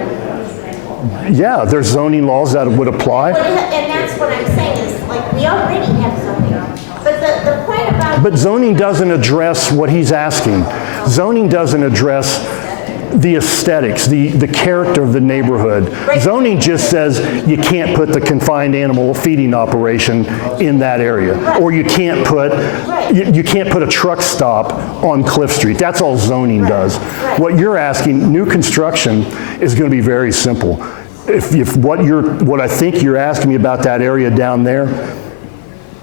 Yeah, there's zoning laws that would apply. And that's what I'm saying is, like, we already have zoning. But the point about... But zoning doesn't address what he's asking. Zoning doesn't address the aesthetics, the character of the neighborhood. Zoning just says you can't put the confined animal feeding operation in that area. Or you can't put a truck stop on Cliff Street. That's all zoning does. What you're asking, new construction, is going to be very simple. If what I think you're asking me about that area down there,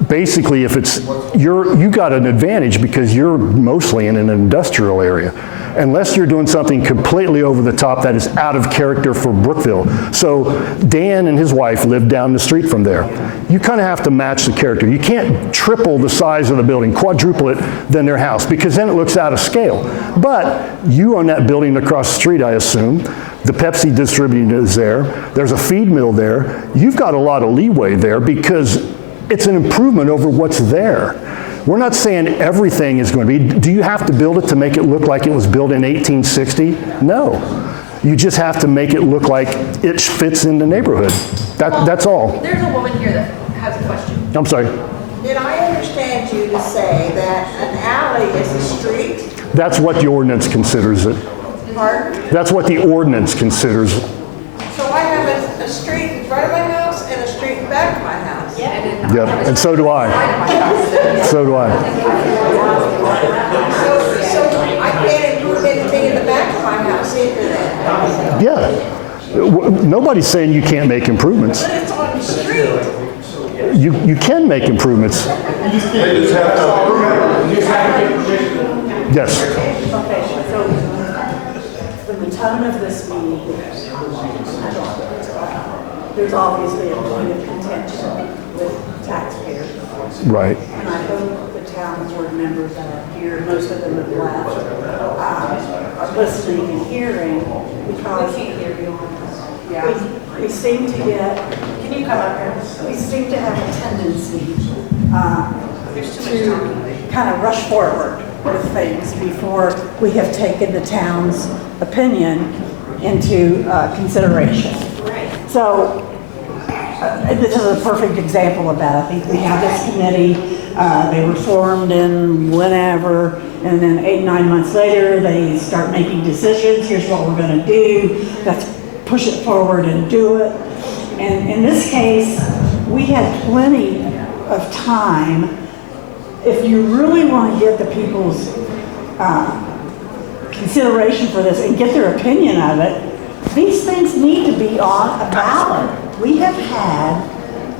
basically if it's, you got an advantage because you're mostly in an industrial area. Unless you're doing something completely over the top that is out of character for Brookville. So Dan and his wife live down the street from there. You kind of have to match the character. You can't triple the size of the building, quadruple it than their house, because then it looks out of scale. But you own that building across the street, I assume. The Pepsi distributor is there. There's a feed mill there. You've got a lot of leeway there because it's an improvement over what's there. We're not saying everything is going to be, do you have to build it to make it look like it was built in 1860? No. You just have to make it look like it fits in the neighborhood. That's all. There's a woman here that has a question. I'm sorry. Did I understand you to say that an alley is a street? That's what the ordinance considers it. Pardon? That's what the ordinance considers it. So I have a street in front of my house and a street in back of my house? Yeah. Yep, and so do I. So do I. So I can't improve anything in the back of my house either then? Yeah. Nobody's saying you can't make improvements. But it's on the street. you can make improvements. They just have to approve it. You just have to get permission. Yes. Okay, so from the tone of this meeting, there's obviously a point of contention with taxpayers. Right. And I hope the town board members that are here, most of them have left, are listening and hearing, because we seem to get, can you come up here? We seem to have a tendency to kind of rush forward with things before we have taken the town's opinion into consideration. So this is a perfect example of that. I think we have this committee, they were formed in whenever, and then 8, 9 months later, they start making decisions. Here's what we're gonna do. Let's push it forward and do it. And in this case, we had plenty of time. If you really want to get the people's consideration for this and get their opinion of it, these things need to be on a ballot. We have had,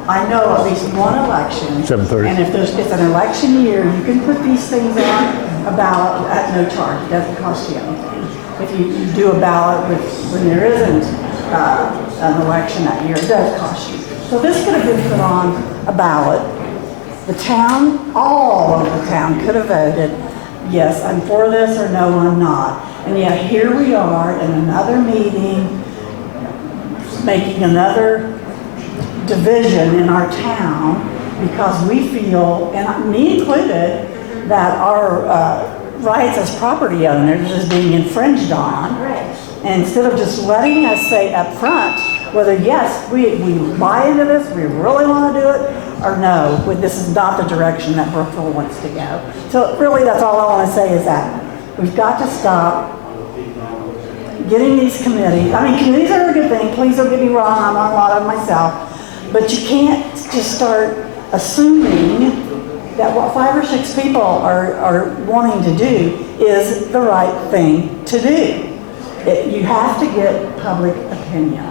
I know, at least one election. 7:30. And if it's an election year, you can put these things on a ballot at no charge. It doesn't cost you anything. If you do a ballot when there isn't an election that year, it does cost you. So this could have been put on a ballot. The town, all of the town could have voted, yes, I'm for this, or no, I'm not. And yet here we are in another meeting, making another division in our town because we feel, and me included, that our rights as property owners is being infringed on. And instead of just letting us say up front whether yes, we buy into this, we really want to do it, or no, this is not the direction that Brookville wants to go. So really that's all I want to say is that we've got to stop getting these committees. I mean, committees are a good thing, please don't get me wrong, I'm on a lot of them myself, but you can't just start assuming that what 5 or 6 people are wanting to do is the right thing to do. You have to get public opinion.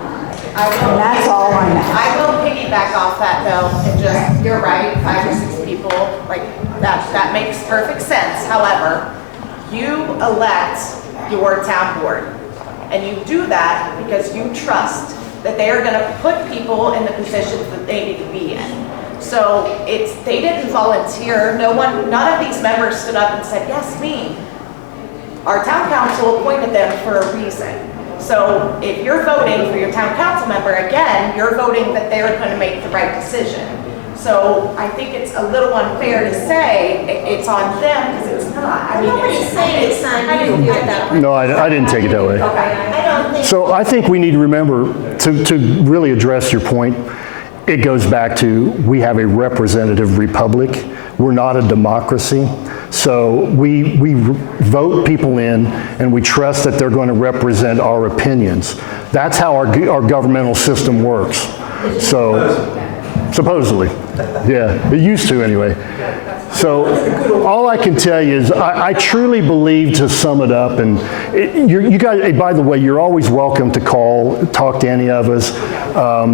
And that's all I know. I will piggyback off that though, and just, you're right, 5 or 6 people, like, that makes perfect sense. However, you elect your town board, and you do that because you trust that they are gonna put people in the positions that they need to be in. So they didn't volunteer, none of these members stood up and said, yes, me. Our town council appointed them for a reason. So if you're voting for your town council member, again, you're voting that they're going to make the right decision. So I think it's a little unfair to say it's on them because it's not. I mean, Nobody's saying it's on you. No, I didn't take it that way. Okay. I don't think. So I think we need to remember, to really address your point, it goes back to we have a representative republic. We're not a democracy. So we vote people in and we trust that they're going to represent our opinions. That's how our governmental system works. So supposedly, yeah, it used to anyway. So all I can tell you is I truly believe, to sum it up, and you guys, by the way, you're always welcome to talk to any of us.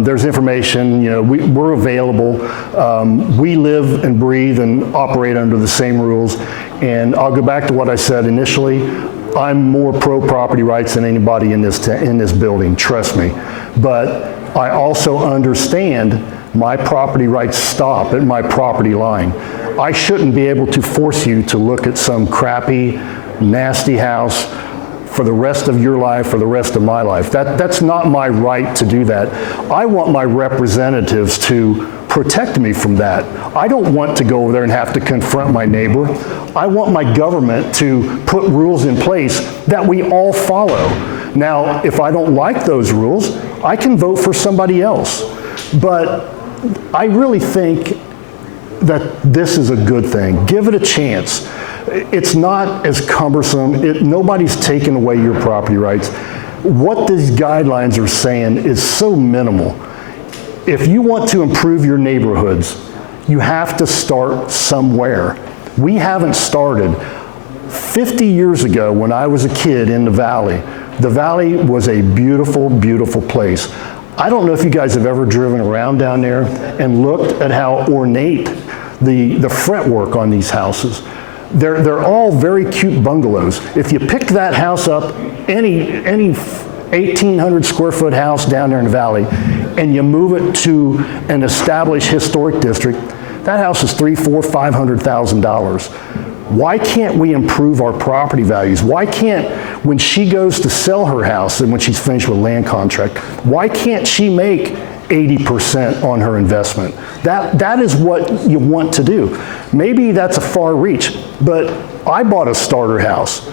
There's information, we're available. We live and breathe and operate under the same rules. And I'll go back to what I said initially. I'm more pro-property rights than anybody in this building, trust me. But I also understand my property rights stop at my property line. I shouldn't be able to force you to look at some crappy, nasty house for the rest of your life, for the rest of my life. That's not my right to do that. I want my representatives to protect me from that. I don't want to go over there and have to confront my neighbor. I want my government to put rules in place that we all follow. Now, if I don't like those rules, I can vote for somebody else. But I really think that this is a good thing. Give it a chance. It's not as cumbersome. Nobody's taking away your property rights. What these guidelines are saying is so minimal. If you want to improve your neighborhoods, you have to start somewhere. We haven't started. 50 years ago, when I was a kid in the Valley was a beautiful, beautiful place. I don't know if you guys have ever driven around down there and looked at how ornate the fretwork on these houses. They're all very cute bungalows. If you pick that house up, any 1,800 square foot house down there in the valley, and you move it to an established historic district, that house is $300,000, $400,000, $500,000. Why can't we improve our property values? Why can't, when she goes to sell her house and when she's finished with land contract, why can't she make 80% on her investment? That is what you want to do. Maybe that's a far reach, but I bought a starter house.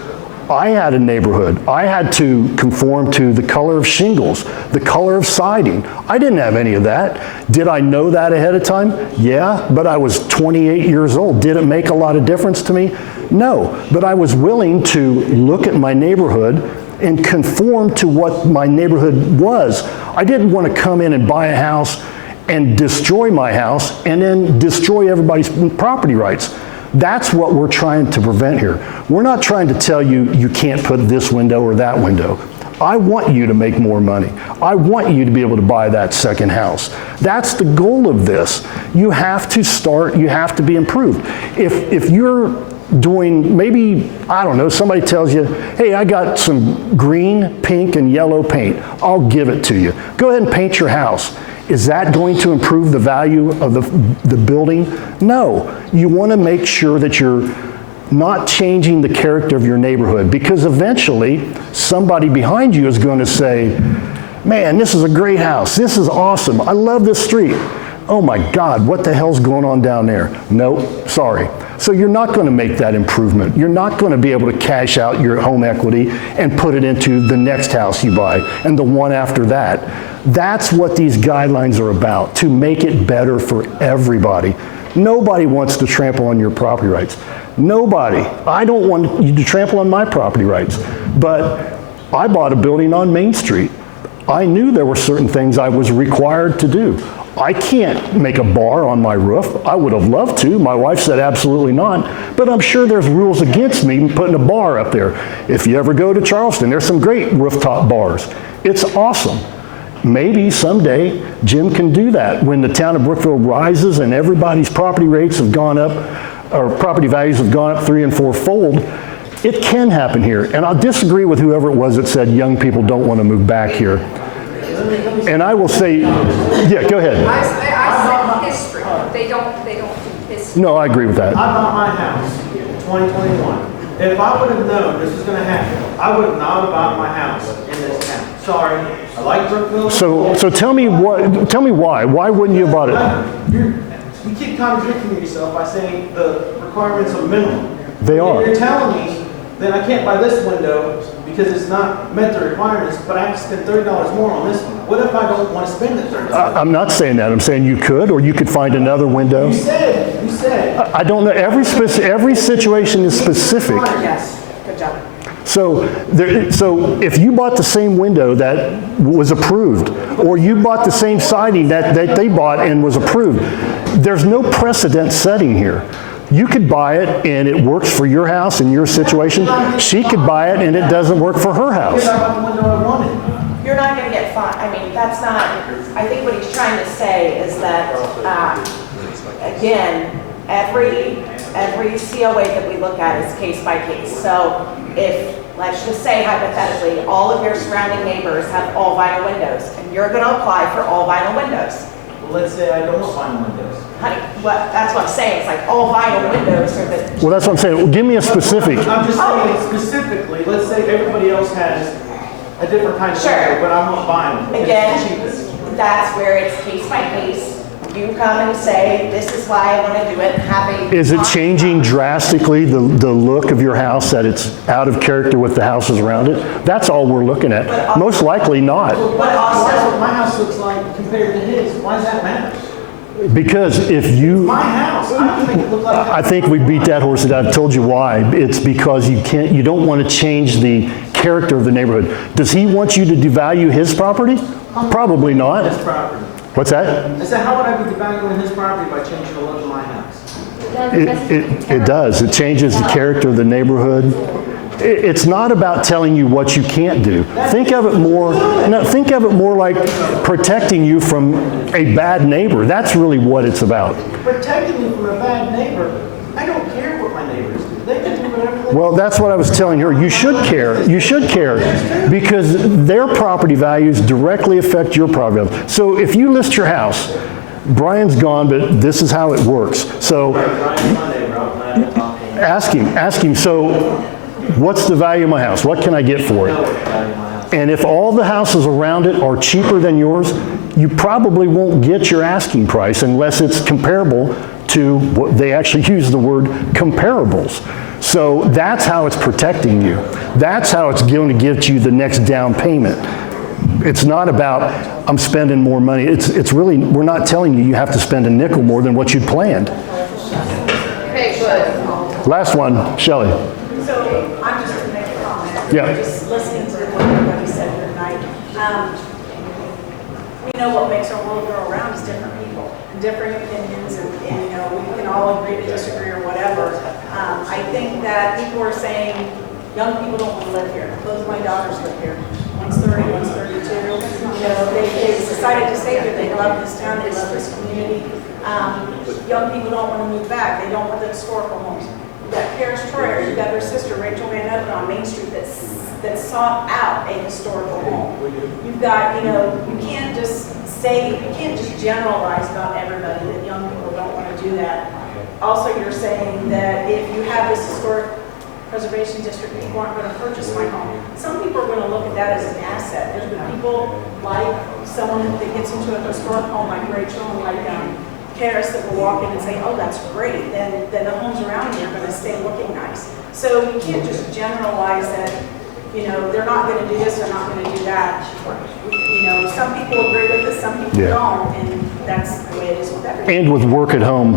I had a neighborhood. I had to conform to the color of shingles, the color of siding. I didn't have any of that. Did I know that ahead of time? Yeah, but I was 28 years old. Did it make a lot of difference to me? No, but I was willing to look at my neighborhood and conform to what my neighborhood was. I didn't want to come in and buy a house and destroy my house and then destroy everybody's property rights. That's what we're trying to prevent here. We're not trying to tell you you can't put this window or that window. I want you to make more money. I want you to be able to buy that second house. That's the goal of this. You have to start, you have to be improved. If you're doing, maybe, I don't know, somebody tells you, hey, I got some green, pink, and yellow paint. I'll give it to you. Go ahead and paint your house. Is that going to improve the value of the building? No. You want to make sure that you're not changing the character of your neighborhood, because eventually somebody behind you is going to say, man, this is a great house. This is awesome. I love this street. Oh my God, what the hell's going on down there? Nope, sorry. So you're not going to make that improvement. You're not going to be able to cash out your home equity and put it into the next house you buy and the one after that. That's what these guidelines are about, to make it better for everybody. Nobody wants to trample on your property rights. Nobody. I don't want you to trample on my property rights. But I bought a building on Main Street. I knew there were certain things I was required to do. I can't make a bar on my roof. I would have loved to. My wife said absolutely not. But I'm sure there's rules against me putting a bar up there. If you ever go to Charleston, there's some great rooftop bars. It's awesome. Maybe someday Jim can do that when the town of Brookville rises and everybody's property rates have gone up, or property values have gone up 3- and 4-fold. It can happen here. And I'll disagree with whoever it was that said young people don't want to move back here. And I will say, yeah, go ahead. I said history. They don't do history. No, I agree with that. I bought my house in 2021. If I would have known this was going to happen, I would not have bought my house in this town. Sorry, I like Brookville. So tell me why. Why wouldn't you have bought it? You keep contradicting yourself by saying the requirements are minimum. They are. You're telling me that I can't buy this window because it's not met the requirements, but I have to spend $30 more on this one. What if I don't want to spend the $30? I'm not saying that. I'm saying you could, or you could find another window. You said. I don't know. Every situation is specific. Yes, good job. So if you bought the same window that was approved, or you bought the same siding that they bought and was approved, there's no precedent setting here. You could buy it and it works for your house and your situation. She could buy it and it doesn't work for her house. You're not going to get fined. I mean, that's not, I think what he's trying to say is that, again, every COA that we look at is case by case. So if, let's just say hypothetically, all of your surrounding neighbors have all vinyl windows, and you're going to apply for all vinyl windows. Well, let's say I don't want vinyl windows. Honey, that's what I'm saying. It's like all vinyl windows are the... Well, that's what I'm saying. Well, give me a specific. I'm just saying specifically, let's say everybody else has a different kind of window, but I'm not buying it. Again, It's the cheapest. that's where it's case by case. You come and say, this is why I want to do it, and have a... Is it changing drastically the look of your house, that it's out of character with the houses around it? That's all we're looking at. Most likely not. But also, that's what my house looks like compared to his. Why does that matter? Because if you... My house. I don't think it looks like... I think we beat that horse, and I've told you why. It's because you don't want to change the character of the neighborhood. Does he want you to devalue his property? Probably not. His property. What's that? I said, how would I be devaluing his property by changing the look of my house? It does. It changes the character of the neighborhood. It's not about telling you what you can't do. Think of it more, no, think of it more like protecting you from a bad neighbor. That's really what it's about. Protecting me from a bad neighbor, I don't care what my neighbors do. They can do whatever they Well, that's what I was telling her. You should care. You should care because their property values directly affect your property value. So if you list your house, Brian's gone, but this is how it works. So ask him, so what's the value of my house? What can I get for it? And if all the houses around it are cheaper than yours, you probably won't get your asking price unless it's comparable to what they actually use the word comparables. So that's how it's protecting you. That's how it's going to get you the next down payment. It's not about, I'm spending more money. It's really, we're not telling you have to spend a nickel more than what you'd planned. Okay, good. Last one, Shelley. So I'm just going to make a comment. Yeah. Just listening to what everybody said here tonight. We know what makes our world go around is different people, and different opinions, and you know, we can all agree to disagree or whatever. I think that people are saying young people don't want to live here. Both of my daughters live here. One's 30, one's 32. You know, they've decided to stay here. They love this town. They love this community. Young people don't want to move back. They don't want the historical homes. You've got Paris Troyer. You've got her sister Rachel Van Oven on Main Street that sought out a historical home. You've got, you know, you can't just say, you can't just generalize about everybody that young people don't want to do that. Also, you're saying that if you have this historic preservation district, people aren't going to purchase my home. Some people are going to look at that as an asset. There's been people like someone that gets into a historic home like Rachel and like Paris that will walk in and say, oh, that's great. Then the homes around me are going to stay looking nice. So you can't just generalize that, you know, they're not going to do this, they're not going to do that. You know, some people agree with this, some people don't, and that's the way it is with everything. And with work at home,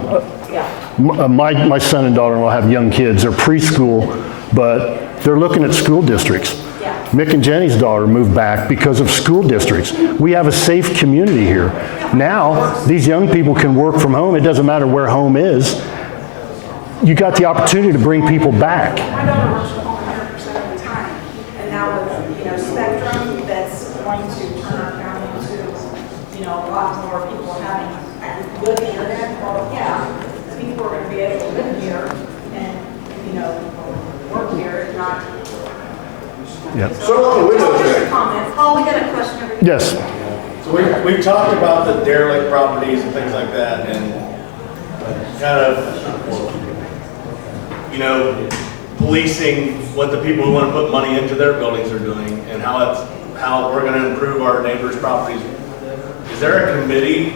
my son and daughter-in-law have young kids. They're preschool, but they're looking at school districts. Mick and Jenny's daughter moved back because of school districts. We have a safe community here. Now, these young people can work from home. It doesn't matter where home is. You got the opportunity to bring people back. My daughter works from home 100% of the time, and now with, you know, Spectrum, that's going to turn our county into, you know, a lot more people having good internet. Well, yeah, people are going to be able to live here and, you know, work here, if not. Yep. So on the windows Just a there. comment. Paul, we got a question over here. Yes. So we've talked about the derelict properties and things like that, and kind of, you know, policing what the people who want to put money into their buildings are doing, and how we're going to improve our neighbors' properties. Is there a committee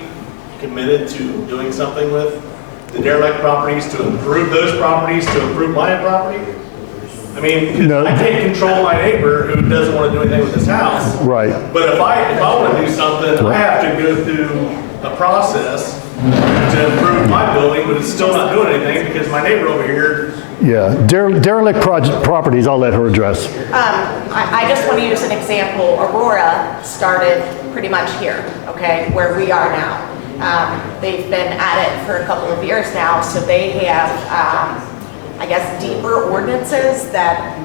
committed to doing something with the derelict properties to improve those properties, to improve my property? I mean, No. I can't control my neighbor who doesn't want to do anything with his house. Right. But if I want to do something, I have to go through a process to improve my building, but it's still not doing anything because my neighbor over here. Yeah. Derelict properties, I'll let her address. I just want to use an example. Aurora started pretty much here, okay, where we are now. They've been at it for a couple of years now, so they have, I guess, deeper ordinances that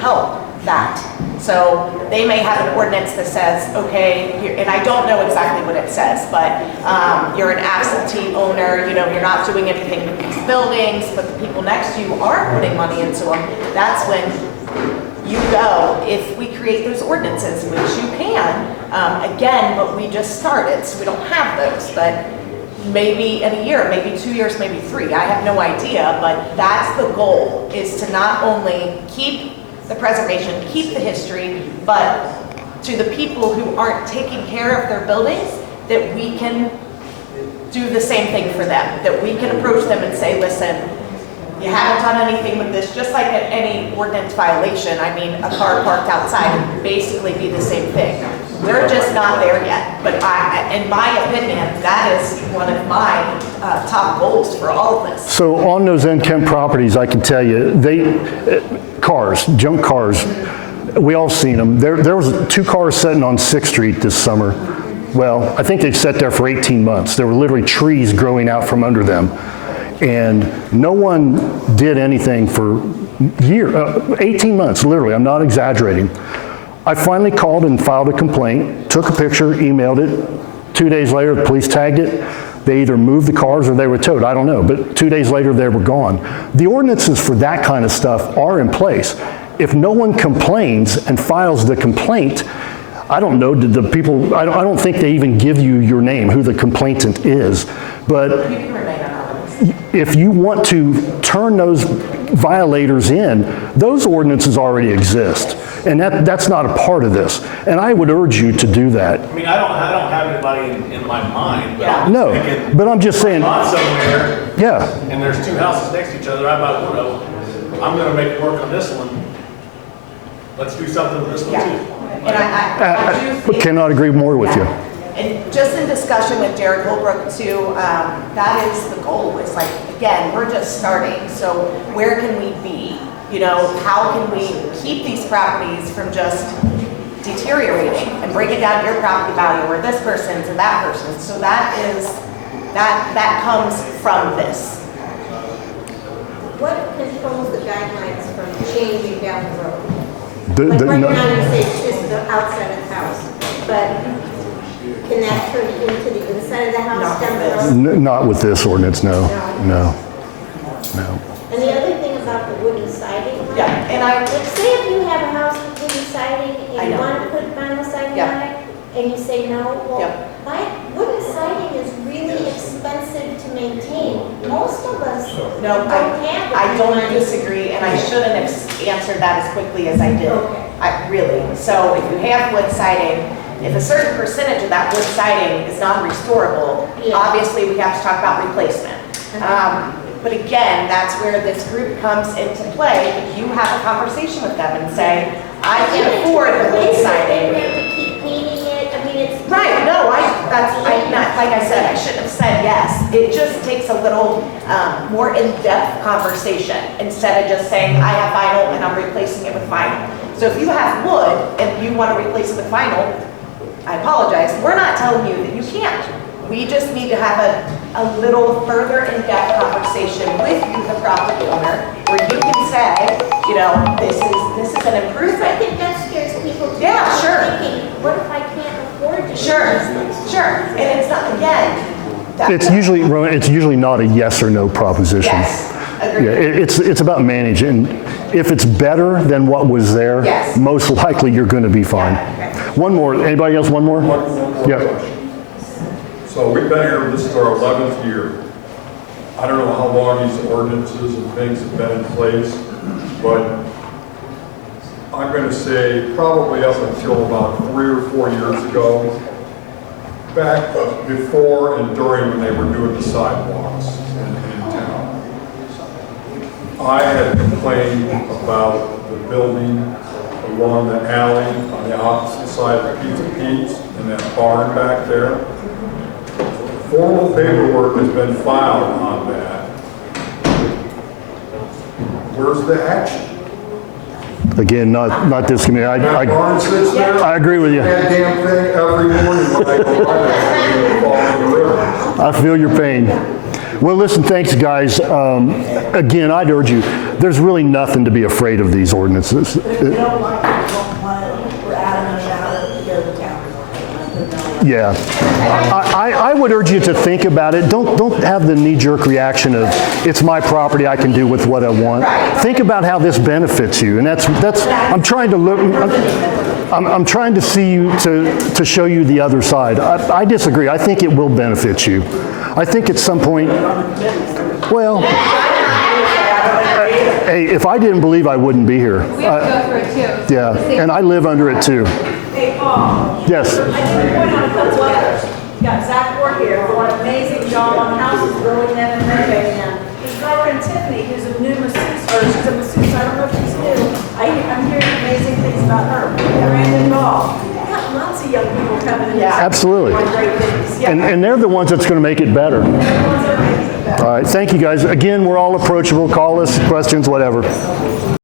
help that. So they may have an ordinance that says, okay, and I don't know exactly what it says, but you're an absentee owner, you know, you're not doing anything with these buildings, but the people next to you are putting money into them. That's when you go, if we create those ordinances, which you can, again, but we just started, so we don't have those, but maybe in a year, maybe 2 years, maybe 3. I have no idea, but that's the goal, is to not only keep the preservation, keep the history, but to the people who aren't taking care of their buildings, that we can do the same thing for them, that we can approach them and say, listen, you haven't done anything with this, just like at any ordinance violation. I mean, a car parked outside would basically be the same thing. We're just not there yet, but in my opinion, that is one of my top goals for all of this. So on those Kent properties, I can tell you, cars, junk cars, we all seen them. There was 2 cars sitting on 6th Street this summer. Well, I think they've sat there for 18 months. There were literally trees growing out from under them. And no one did anything for 18 months, literally, I'm not exaggerating. I finally called and filed a complaint, took a picture, emailed it. 2 days later, the police tagged it. They either moved the cars or they were towed, I don't know, but 2 days later they were gone. The ordinances for that kind of stuff are in place. If no one complains and files the complaint, I don't know, did the people, I don't think they even give you your name, who the complainant is. But if you want to turn those violators in, those ordinances already exist. And that's not a part of this. And I would urge you to do that. I mean, I don't have anybody in my mind, but I'm No, just thinking, but I'm just saying. I'm on somewhere, Yeah. and there's 2 houses next to each other, I'm about, I'm gonna make it work on this one. Let's do something with this one too. And I do think, Cannot agree more with you. and just in discussion with Jared Holbrook too, that is the goal. It's like, again, we're just starting, so where can we be? You know, how can we keep these properties from just deteriorating and bring it down to your property value or this person's or that person's? So that comes from this. What controls the guidelines from changing down the road? The- Like the- right no- now you say it's just the outside of the house, but can that turn into the inside of the house down the road? Not with this ordinance, no. And the other thing about the wooden siding. Yeah, and like say if you have a house with wooden siding I and you know. want to put vinyl siding Yeah. on it, and you say no, well, Yeah. wooden siding is really expensive to maintain. Most of us No, don't have it. I don't disagree, and I shouldn't have answered that as quickly as I did. Really. So if you have wood siding, if a certain percentage of that wood siding is non-restorable, obviously we have to talk about replacement. But again, that's where this group comes into play. If you have a conversation with them and say, I can't afford the wood siding. You have to keep painting it, I mean, it's. Right, no, like I said, I shouldn't have said yes. It just takes a little more in-depth conversation instead of just saying, I have vinyl and I'm replacing it with vinyl. So if you have wood and you want to replace it with vinyl, I apologize, we're not telling you that you can't. We just need to have a little further in-depth conversation with you, the property owner, where you can say, you know, this is an improvement. I think that scares people too. Yeah, sure. Thinking, what if I can't afford to? Sure. And it's not, again. It's usually not a yes or no proposition. Yes, agreed. Yeah, it's about managing. If it's better than what was there, Yes. most likely you're going to be fine. One more. Anybody else? One more? Yeah. So we've been here, this is our 11th year. I don't know how long these ordinances and things have been in place, but I'm going to say probably up until about 3 or 4 years ago, back before and during when they were doing the sidewalks in town. I had complained about the building along the alley on the opposite side of Pizza Pete's and that barn back there. Formal paperwork has been filed on that. Where's the action? Again, not this community. That barn sits there. I agree with you. That damn thing every morning when I go by there, fall in the river. I feel your pain. Well, listen, thanks, guys. Again, I'd urge you, there's really nothing to be afraid of these ordinances. But if you don't like it, you don't want it, we're adamant about it, you go to the town. Yeah. I would urge you to think about it. Don't have the knee-jerk reaction of, it's my property, I can do with what I want. Think about how this benefits you. And that's I'm trying to look, I'm trying to see you, to show you the other side. I disagree. I think it will benefit you. I think at some point, well, hey, if I didn't believe, I wouldn't be here. We have to go through it too. Yeah, and I live under it too. Hey, Paul. Yes. I just want to point out a couple others. You got Zach Ward here, doing an amazing job on houses, building them and renovating them. His girlfriend Tiffany, who's a new masseuse, or she's a masseuse, I don't know if she's new. I'm hearing amazing things about her. Brandon Ball. We got lots of young people coming in. Absolutely. Doing great things. And they're the ones that's going to make it better. All right, thank you guys. Again, we're all approachable. Call us, questions, whatever.